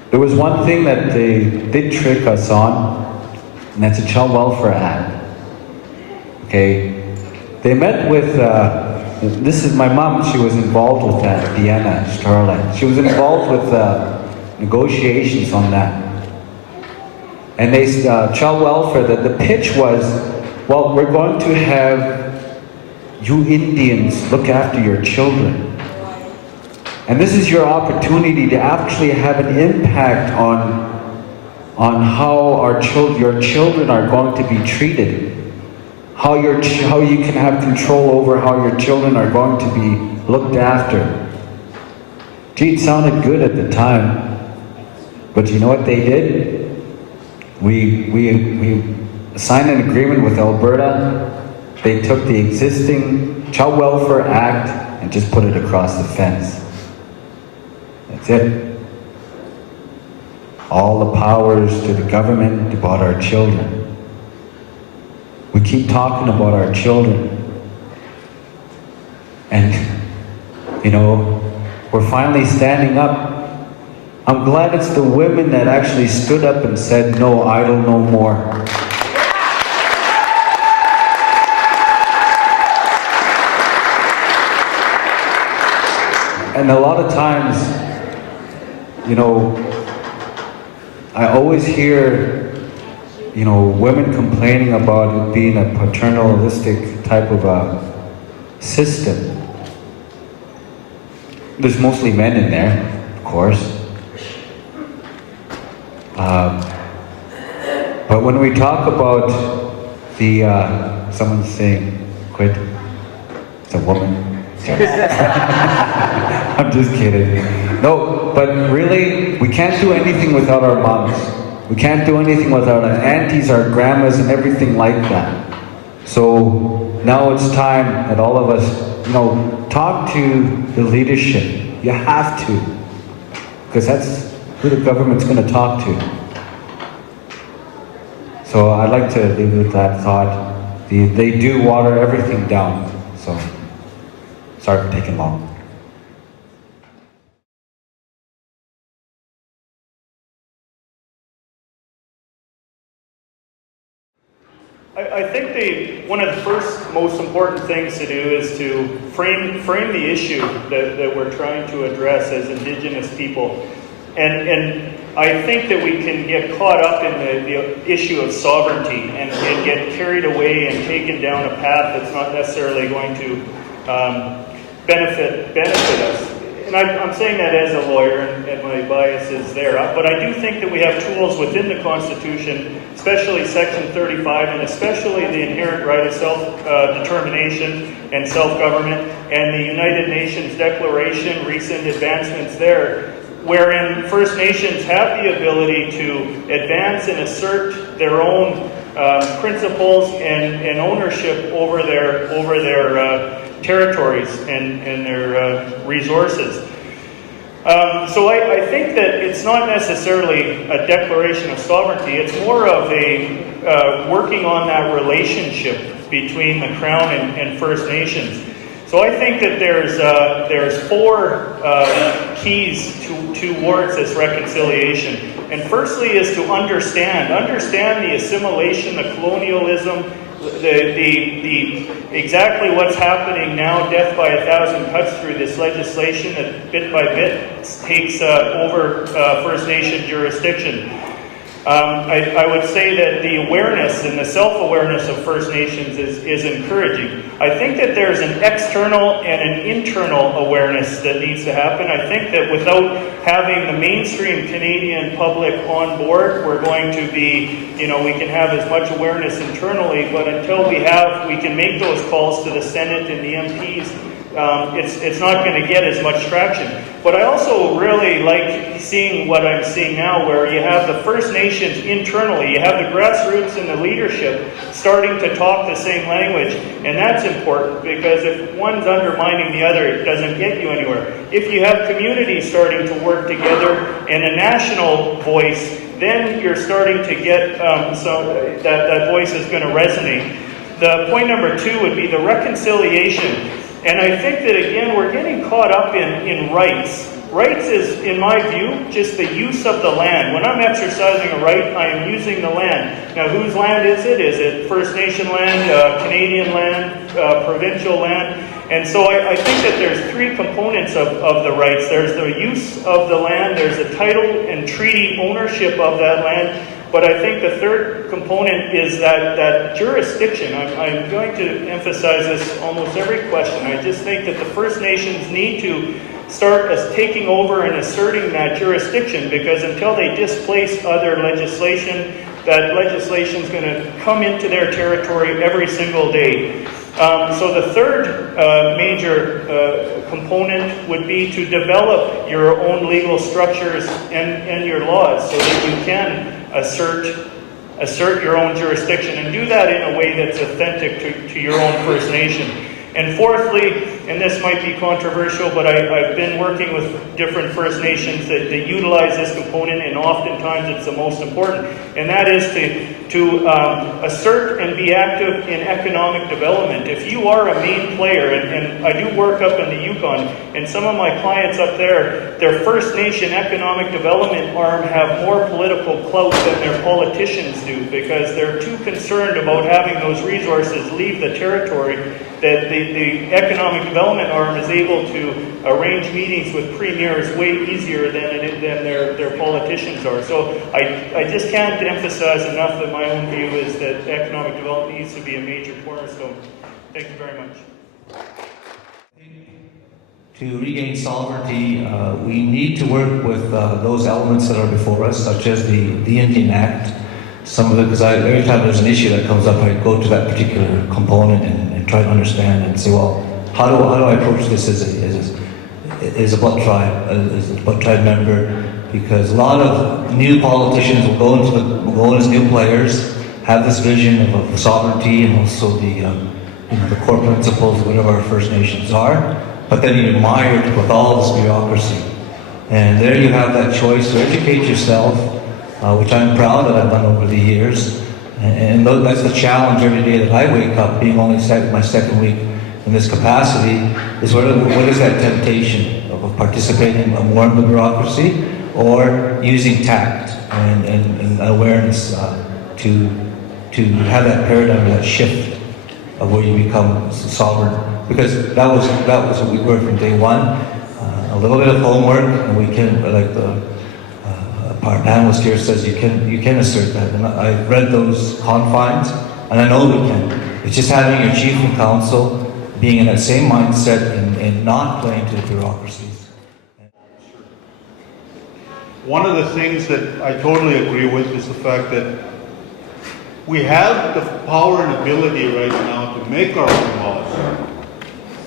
There was one thing that they did trick us on, and that's a Child Welfare Act. Okay? They met with, this is my mom, she was involved with that, Deanna Starlight. She was involved with negotiations on that. And they, child welfare, the pitch was, well, we're going to have you Indians look after your children. And this is your opportunity to actually have an impact on how your children are going to be treated. How you can have control over how your children are going to be looked after. Gee, it sounded good at the time. But you know what they did? We signed an agreement with Alberta. They took the existing Child Welfare Act and just put it across the fence. That's it. All the powers to the government about our children. We keep talking about our children. And, you know, we're finally standing up. I'm glad it's the women that actually stood up and said, no, idle no more. And a lot of times, you know, I always hear, you know, women complaining about it being a paternalistic type of a system. There's mostly men in there, of course. But when we talk about the, someone's saying, quit, it's a woman. I'm just kidding. No, but really, we can't do anything without our moms. We can't do anything without our aunties, our grandmas, and everything like that. So now it's time that all of us, you know, talk to the leadership. You have to, because that's who the government's going to talk to. So I'd like to leave with that thought. They do water everything down. So sorry for taking long. I think one of the first most important things to do is to frame the issue that we're trying to address as Indigenous people. And I think that we can get caught up in the issue of sovereignty and get carried away and taken down a path that's not necessarily going to benefit us. And I'm saying that as a lawyer, and my bias is there. But I do think that we have tools within the Constitution, especially Section 35, and especially the inherent right of self-determination and self-government, and the United Nations Declaration, recent advancements there, wherein First Nations have the ability to advance and assert their own principles and ownership over their territories and their resources. So I think that it's not necessarily a declaration of sovereignty. It's more of a working on that relationship between the Crown and First Nations. So I think that there's four keys towards this reconciliation. And firstly is to understand the assimilation, the colonialism, exactly what's happening now, death by 1,000 cuts through this legislation that bit by bit takes over First Nation jurisdiction. I would say that the awareness and the self-awareness of First Nations is encouraging. I think that there's an external and an internal awareness that needs to happen. I think that without having the mainstream Canadian public on board, we're going to be, we can have as much awareness internally, but until we can make those calls to the Senate and the MPs, it's not going to get as much traction. But I also really like seeing what I'm seeing now, where you have the First Nations internally, you have the grassroots and the leadership starting to talk the same language, and that's important, because if one's undermining the other, it doesn't get you anywhere. If you have communities starting to work together and a national voice, then you're starting to get so that voice is going to resonate. The point number 2 would be the reconciliation. And I think that, again, we're getting caught up in rights. Rights is, in my view, just the use of the land. When I'm exercising a right, I am using the land. Now, whose land is it? Is it First Nation land, Canadian land, provincial land? And so I think that there's 3 components of the rights. There's the use of the land, there's the title and treaty ownership of that land, but I think the 3rd component is that jurisdiction. I'm going to emphasize this almost every question. I just think that the First Nations need to start as taking over and asserting that jurisdiction, because until they displace other legislation, that legislation is going to come into their territory every single day. So the 3rd major component would be to develop your own legal structures and your laws so that you can assert your own jurisdiction, and do that in a way that's authentic to your own First Nation. And fourthly, and this might be controversial, but I've been working with different First Nations that utilize this component, and oftentimes it's the most important, and that is to assert and be active in economic development. If you are a main player, and I do work up in the Yukon, and some of my clients up there, their First Nation economic development arm have more political clout than their politicians do, because they're too concerned about having those resources leave the territory, that the economic development arm is able to arrange meetings with premiers way easier than their politicians are. So I just can't emphasize enough that my own view is that economic development needs to be a major cornerstone. Thank you very much. To regain sovereignty, we need to work with those elements that are before us, such as the Indian Act. Some of it, because every time there's an issue that comes up, I go to that particular component and try to understand and say, well, how do I approach this as a blood tribe, as a blood tribe member? Because a lot of new politicians will go in as new players, have this vision of sovereignty and also the core principles of whatever our First Nations are, but then you're mired with all this bureaucracy. And there you have that choice to educate yourself, which I'm proud that I've done over the years. And that's the challenge every day that I wake up, being only my 2nd week in this capacity, is what is that temptation of participating more in the bureaucracy, or using tact and awareness to have that paradigm, that shift of where you become sovereign. Because that was what we were from day one. A little bit of homework, and we can, like our panelist here says, you can assert that. And I've read those confines, and I know we can. It's just having your chief and council being in that same mindset and not playing to the bureaucracies. One of the things that I totally agree with is the fact that we have the power and ability right now to make our own laws.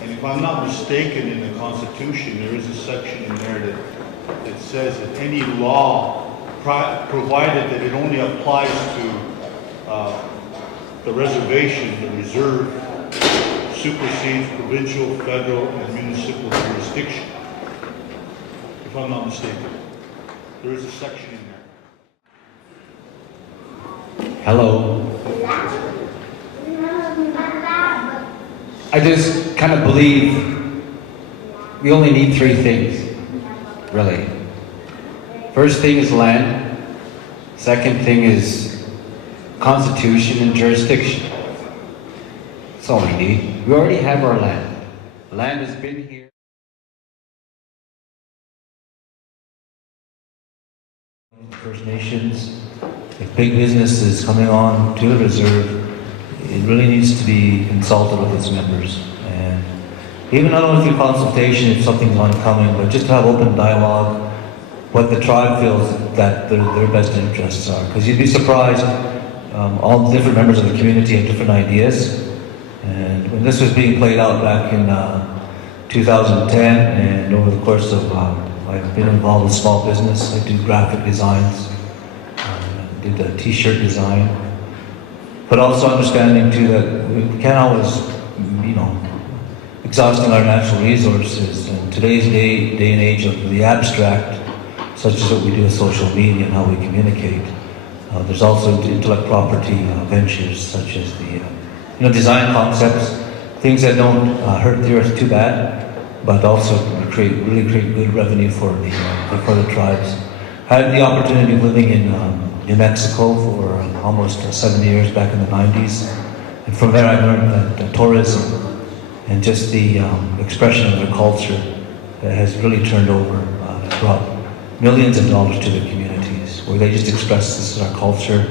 And if I'm not mistaken, in the Constitution, there is a section in there that says that any law, provided that it only applies to the reservation, the reserve, supersedes provincial, federal, and municipal jurisdiction. If I'm not mistaken. There is a section in there. Hello. I just kind of believe we only need 3 things, really. First thing is land. Second thing is constitution and jurisdiction. That's all we need. We already have our land. Land has been here. First Nations, if big business is coming on to the reserve, it really needs to be consulted with its members. And even not only through consultation if something's oncoming, but just to have open dialogue, what the tribe feels that their best interests are. Because you'd be surprised, all the different members of the community have different ideas. And when this was being played out back in 2010, and over the course of, I've been involved with small business. I do graphic designs, did a t-shirt design, but also understanding too that we can't always, exhausting our natural resources. In today's day and age of the abstract, such as what we do with social media and how we communicate, there's also intellectual property ventures such as the design concepts, things that don't hurt the earth too bad, but also really create good revenue for the tribes. I had the opportunity of living in New Mexico for almost 7 years back in the 90s, and from there I learned that tourism and just the expression of their culture has really turned over, brought millions of dollars to the communities, where they just express this is our culture.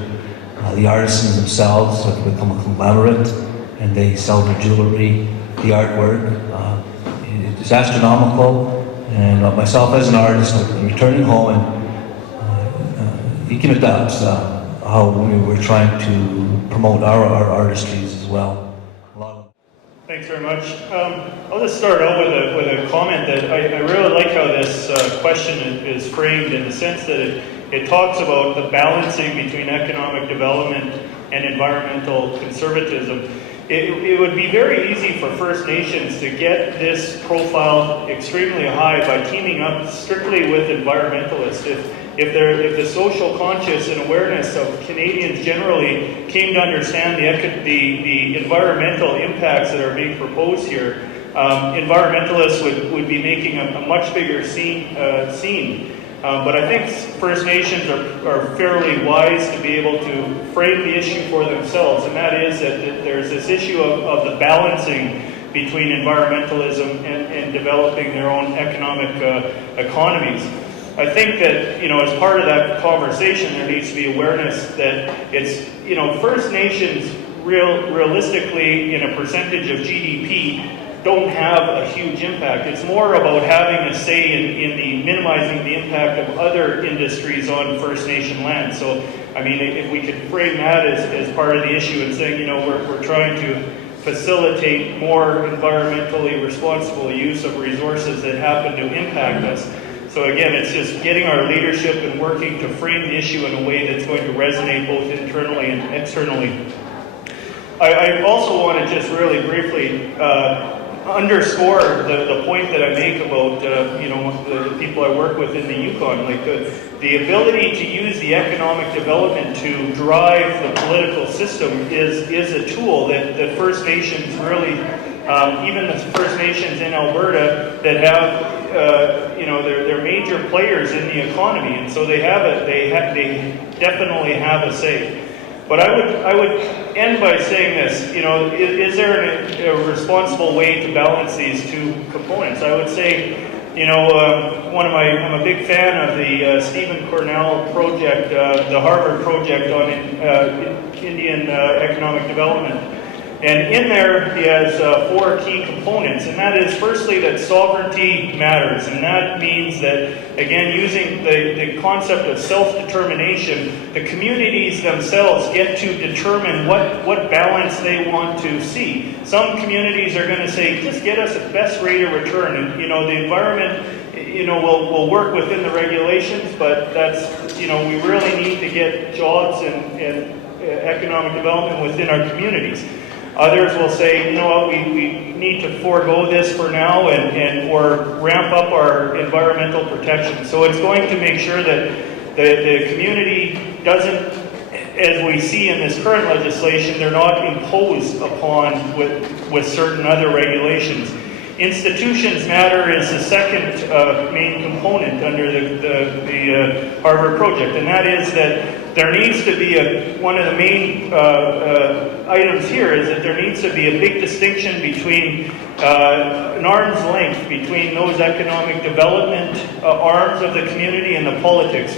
The artisans themselves have become a conglomerate, and they sell their jewelry, the artwork. It's astronomical, and myself as an artist, returning home, and you can adapt how we're trying to promote our artistries as well. Thanks very much. I'll just start out with a comment that I really like how this question is framed, in the sense that it talks about the balancing between economic development and environmental conservatism. It would be very easy for First Nations to get this profile extremely high by teaming up strictly with environmentalists. If the social conscious and awareness of Canadians generally came to understand the environmental impacts that are being proposed here, environmentalists would be making a much bigger scene. But I think First Nations are fairly wise to be able to frame the issue for themselves, and that is that there's this issue of the balancing between environmentalism and developing their own economic economies. I think that, as part of that conversation, there needs to be awareness that it's, First Nations realistically, in a percentage of GDP, don't have a huge impact. It's more about having a say in the minimizing the impact of other industries on First Nation land. So, if we could frame that as part of the issue and saying, we're trying to facilitate more environmentally responsible use of resources that happen to impact us. So again, it's just getting our leadership and working to frame the issue in a way that's going to resonate both internally and externally. I also want to just really briefly underscore the point that I make about the people I work with in the Yukon. Like the ability to use the economic development to drive the political system is a tool that First Nations really, even the First Nations in Alberta that have they're major players in the economy, and so they definitely have a say. But I would end by saying this, is there a responsible way to balance these two components? I would say, I'm a big fan of the Stephen Cornell project, the Harvard project on Indian economic development. And in there, he has 4 key components, and that is, firstly, that sovereignty matters, and that means that, again, using the concept of self-determination, the communities themselves get to determine what balance they want to see. Some communities are going to say, just get us the best rate of return, and, the environment, will work within the regulations, but that's, we really need to get jobs and economic development within our communities. Others will say, we need to forego this for now or ramp up our environmental protection. So it's going to make sure that the community doesn't, as we see in this current legislation, they're not imposed upon with certain other regulations. Institutions matter is the second main component under the Harvard project, and that is that there needs to be one of the main items here is that there needs to be a big distinction between an arm's length between those economic development arms of the community and the politics.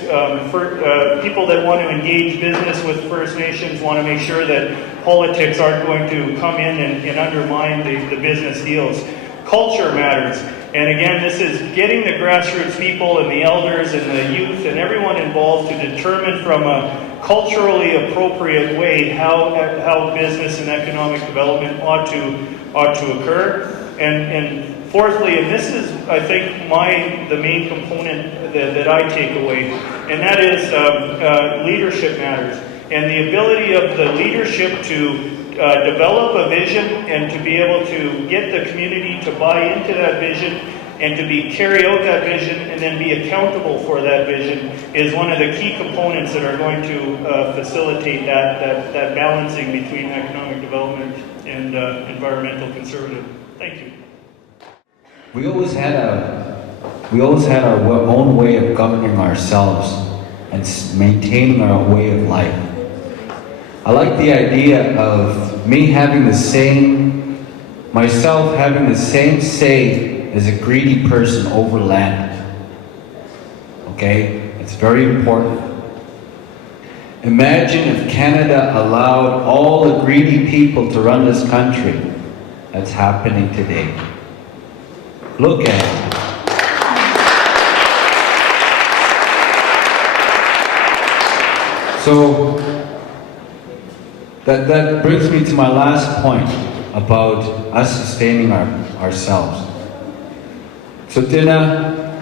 People that want to engage business with First Nations want to make sure that politics aren't going to come in and undermine the business deals. Culture matters. And again, this is getting the grassroots people and the elders and the youth and everyone involved to determine from a culturally appropriate way how business and economic development ought to occur. And fourthly, and this is, I think, the main component that I take away, and that is leadership matters. And the ability of the leadership to develop a vision and to be able to get the community to buy into that vision and to carry out that vision and then be accountable for that vision is one of the key components that are going to facilitate that balancing between economic development and environmental conservative. Thank you. We always had our own way of governing ourselves and maintaining our way of life. I like the idea of me having myself having the same say as a greedy person over land. Okay? It's very important. Imagine if Canada allowed all the greedy people to run this country. That's happening today. Look at it. So, that brings me to my last point about us sustaining ourselves. So Dina,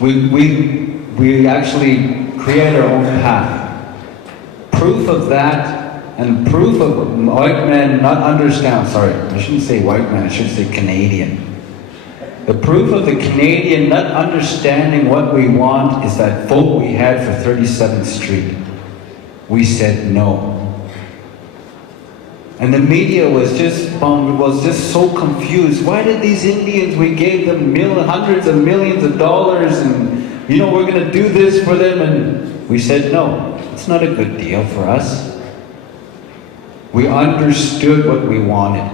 we actually create our own path. Proof of that, and proof of white men not understand, sorry, I shouldn't say white man, I should say Canadian. The proof of the Canadian not understanding what we want is that vote we had for 37th Street. We said no. And the media was just so confused. Why did these Indians, we gave them hundreds of millions of dollars and, we're going to do this for them, and we said no. It's not a good deal for us. We understood what we wanted.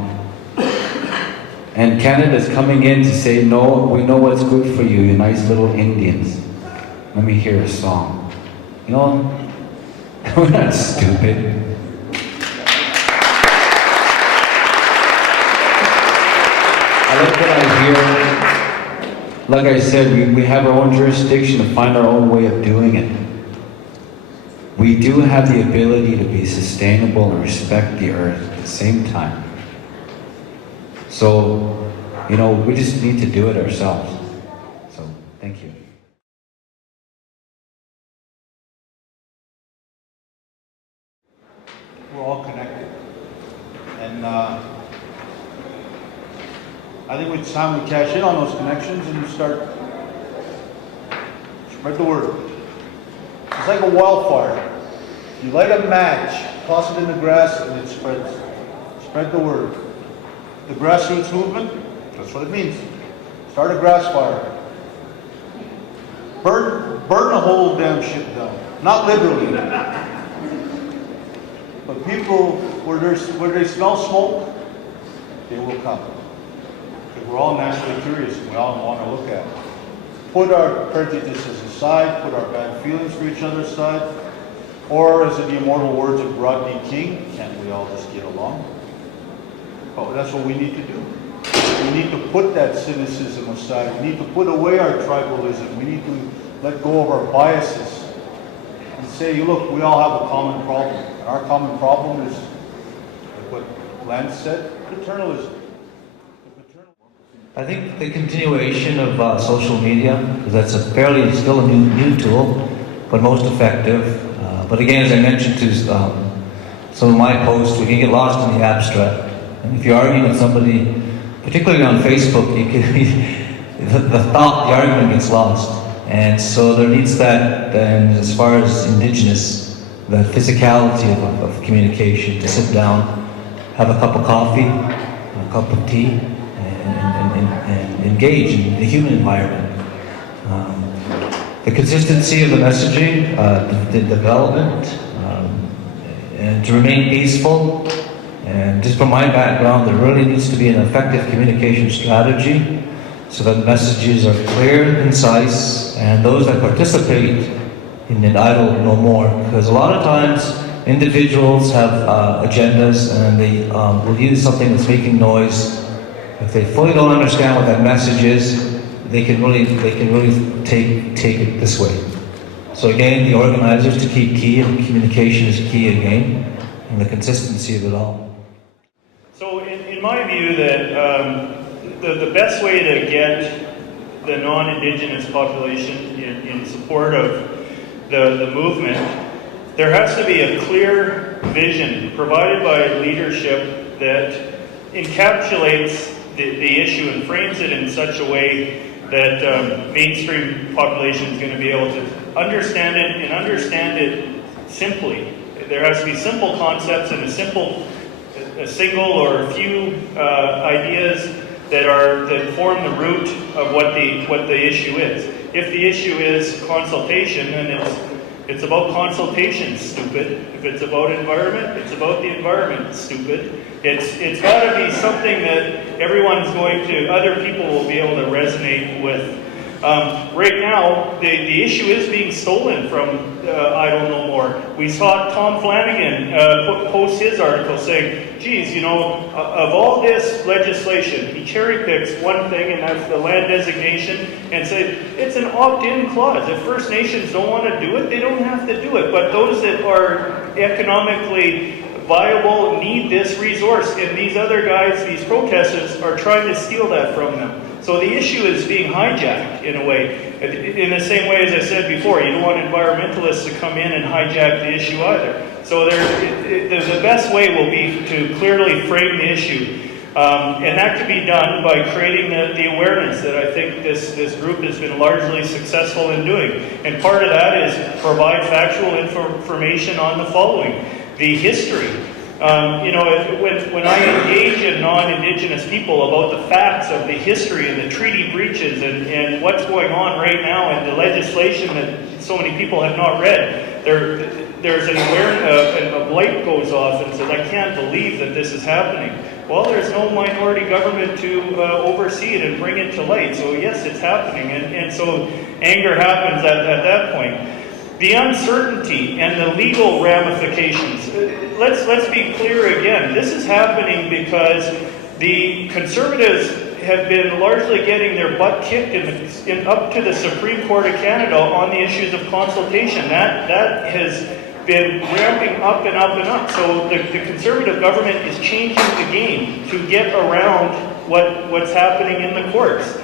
And Canada's coming in to say, no, we know what's good for you, you nice little Indians. Let me hear a song. We're not stupid. I like what I hear. Like I said, we have our own jurisdiction to find our own way of doing it. We do have the ability to be sustainable and respect the earth at the same time. So, we just need to do it ourselves. So, thank you. We're all connected. And I think it's time we cash in on those connections and spread the word. It's like a wildfire. You light a match, toss it in the grass, and it spreads. Spread the word. The grassroots movement, that's what it means. Start a grass fire. Burn the whole damn shit down. Not literally. But people, where they smell smoke, they will come. Because we're all naturally curious and we all want to look at it. Put our prejudices aside, put our bad feelings for each other aside. Or, as in the immortal words of Rodney King, can't we all just get along? Oh, that's what we need to do. We need to put that cynicism aside. We need to put away our tribalism. We need to let go of our biases and say, look, we all have a common problem. And our common problem is, like what Lance said, paternalism. I think the continuation of social media, because that's still a new tool, but most effective. But again, as I mentioned to some of my posts, we can get lost in the abstract. And if you're arguing with somebody, particularly on Facebook, the argument gets lost. And so there needs that, and as far as Indigenous, the physicality of communication, to sit down, have a cup of coffee, a cup of tea, and engage in the human environment. the consistency of the messaging, the development, and to remain peaceful. And just from my background, there really needs to be an effective communication strategy so that messages are clear, concise, and those that participate in an idle no more. Because a lot of times, individuals have agendas and they will use something that's making noise. If they fully don't understand what that message is, they can really take it this way. So again, the organizers to keep key, and communication is key again, and the consistency of it all. So in my view, that the best way to get the non-Indigenous population in support of the movement, there has to be a clear vision provided by leadership that encapsulates the issue and frames it in such a way that mainstream population is going to be able to understand it and understand it simply. There has to be simple concepts and a single or a few ideas that form the root of what the issue is. If the issue is consultation, then it's about consultation, stupid. If it's about environment, it's about the environment, stupid. It's got to be something that other people will be able to resonate with. Right now, the issue is being stolen from Idle No More. We saw Tom Flanagan post his article saying, geez, of all this legislation, he cherry picks one thing, and that's the land designation, and said it's an opt-in clause. If First Nations don't want to do it, they don't have to do it. But those that are economically viable need this resource, and these other guys, these protesters, are trying to steal that from them. So the issue is being hijacked in a way. In the same way as I said before, you don't want environmentalists to come in and hijack the issue either. So the best way will be to clearly frame the issue. And that can be done by creating the awareness that I think this group has been largely successful in doing. And part of that is provide factual information on the following. The history. When I engage in non-Indigenous people about the facts of the history and the treaty breaches and what's going on right now and the legislation that so many people have not read, there's an awareness, and a light goes off and says, I can't believe that this is happening. Well, there's no minority government to oversee it and bring it to light. So yes, it's happening. And so anger happens at that point. The uncertainty and the legal ramifications. Let's be clear again. This is happening because the Conservatives have been largely getting their butt kicked up to the Supreme Court of Canada on the issues of consultation. That has been ramping up and up and up. So the Conservative government is changing the game to get around what's happening in the courts.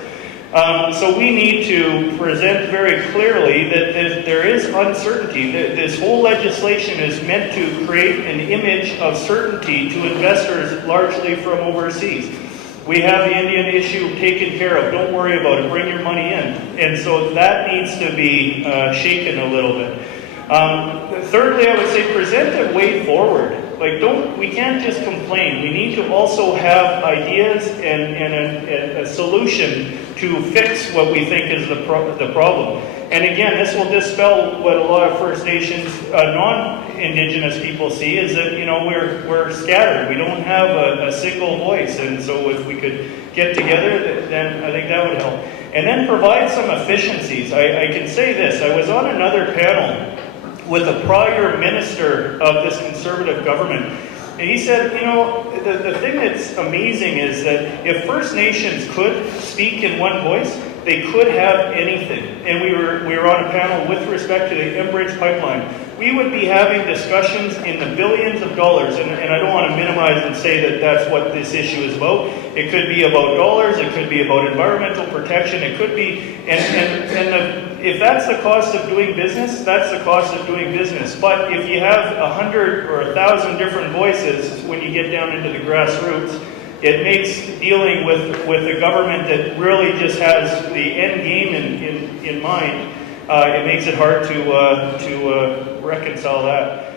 So we need to present very clearly that there is uncertainty. This whole legislation is meant to create an image of certainty to investors largely from overseas. We have the Indian issue taken care of. Don't worry about it. Bring your money in. And so that needs to be shaken a little bit. Thirdly, I would say present a way forward. We can't just complain. We need to also have ideas and a solution to fix what we think is the problem. And again, this will dispel what a lot of First Nations, non-Indigenous people see, is that we're scattered. We don't have a single voice, and so if we could get together, then I think that would help. And then provide some efficiencies. I can say this: I was on another panel with a prior minister of this Conservative government. And he said, the thing that's amazing is that if First Nations could speak in one voice, they could have anything. And we were on a panel with respect to the Enbridge pipeline. We would be having discussions in the billions of dollars, and I don't want to minimize and say that that's what this issue is about. It could be about dollars, it could be about environmental protection, it could be, if that's the cost of doing business, that's the cost of doing business. But if you have 100 or 1,000 different voices when you get down into the grassroots, it makes dealing with a government that really just has the end game in mind, it makes it hard to reconcile that.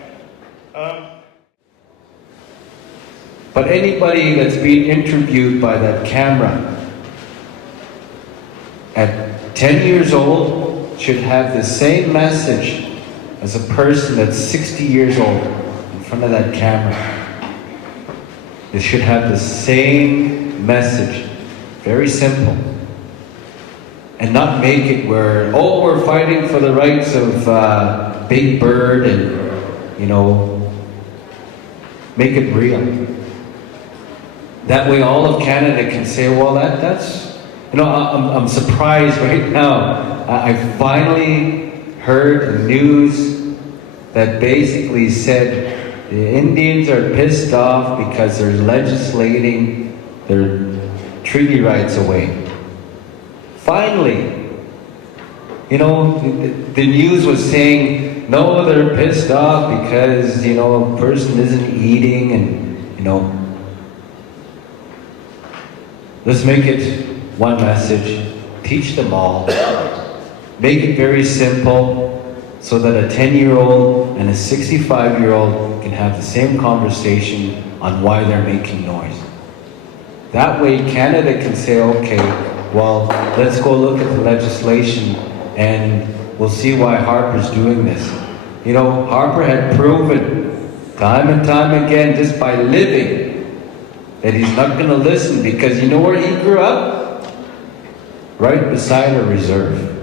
But anybody that's being interviewed by that camera at 10 years old should have the same message as a person that's 60 years old in front of that camera. It should have the same message. Very simple. And not make it where, oh, we're fighting for the rights of Big Bird and, you know, make it real. That way all of Canada can say, well, that's, you know, I'm surprised right now. I finally heard the news that basically said the Indians are pissed off because they're legislating their treaty rights away. Finally, you know, the news was saying, no, they're pissed off because, you know, a person isn't eating and, you know, let's make it one message, teach them all, make it very simple so that a 10-year-old and a 65-year-old can have the same conversation on why they're making noise. That way Canada can say, okay, well, let's go look at the legislation and we'll see why Harper's doing this. You know, Harper had proven time and time again, just by living, that he's not going to listen, because you know where he grew up? Right beside a reserve.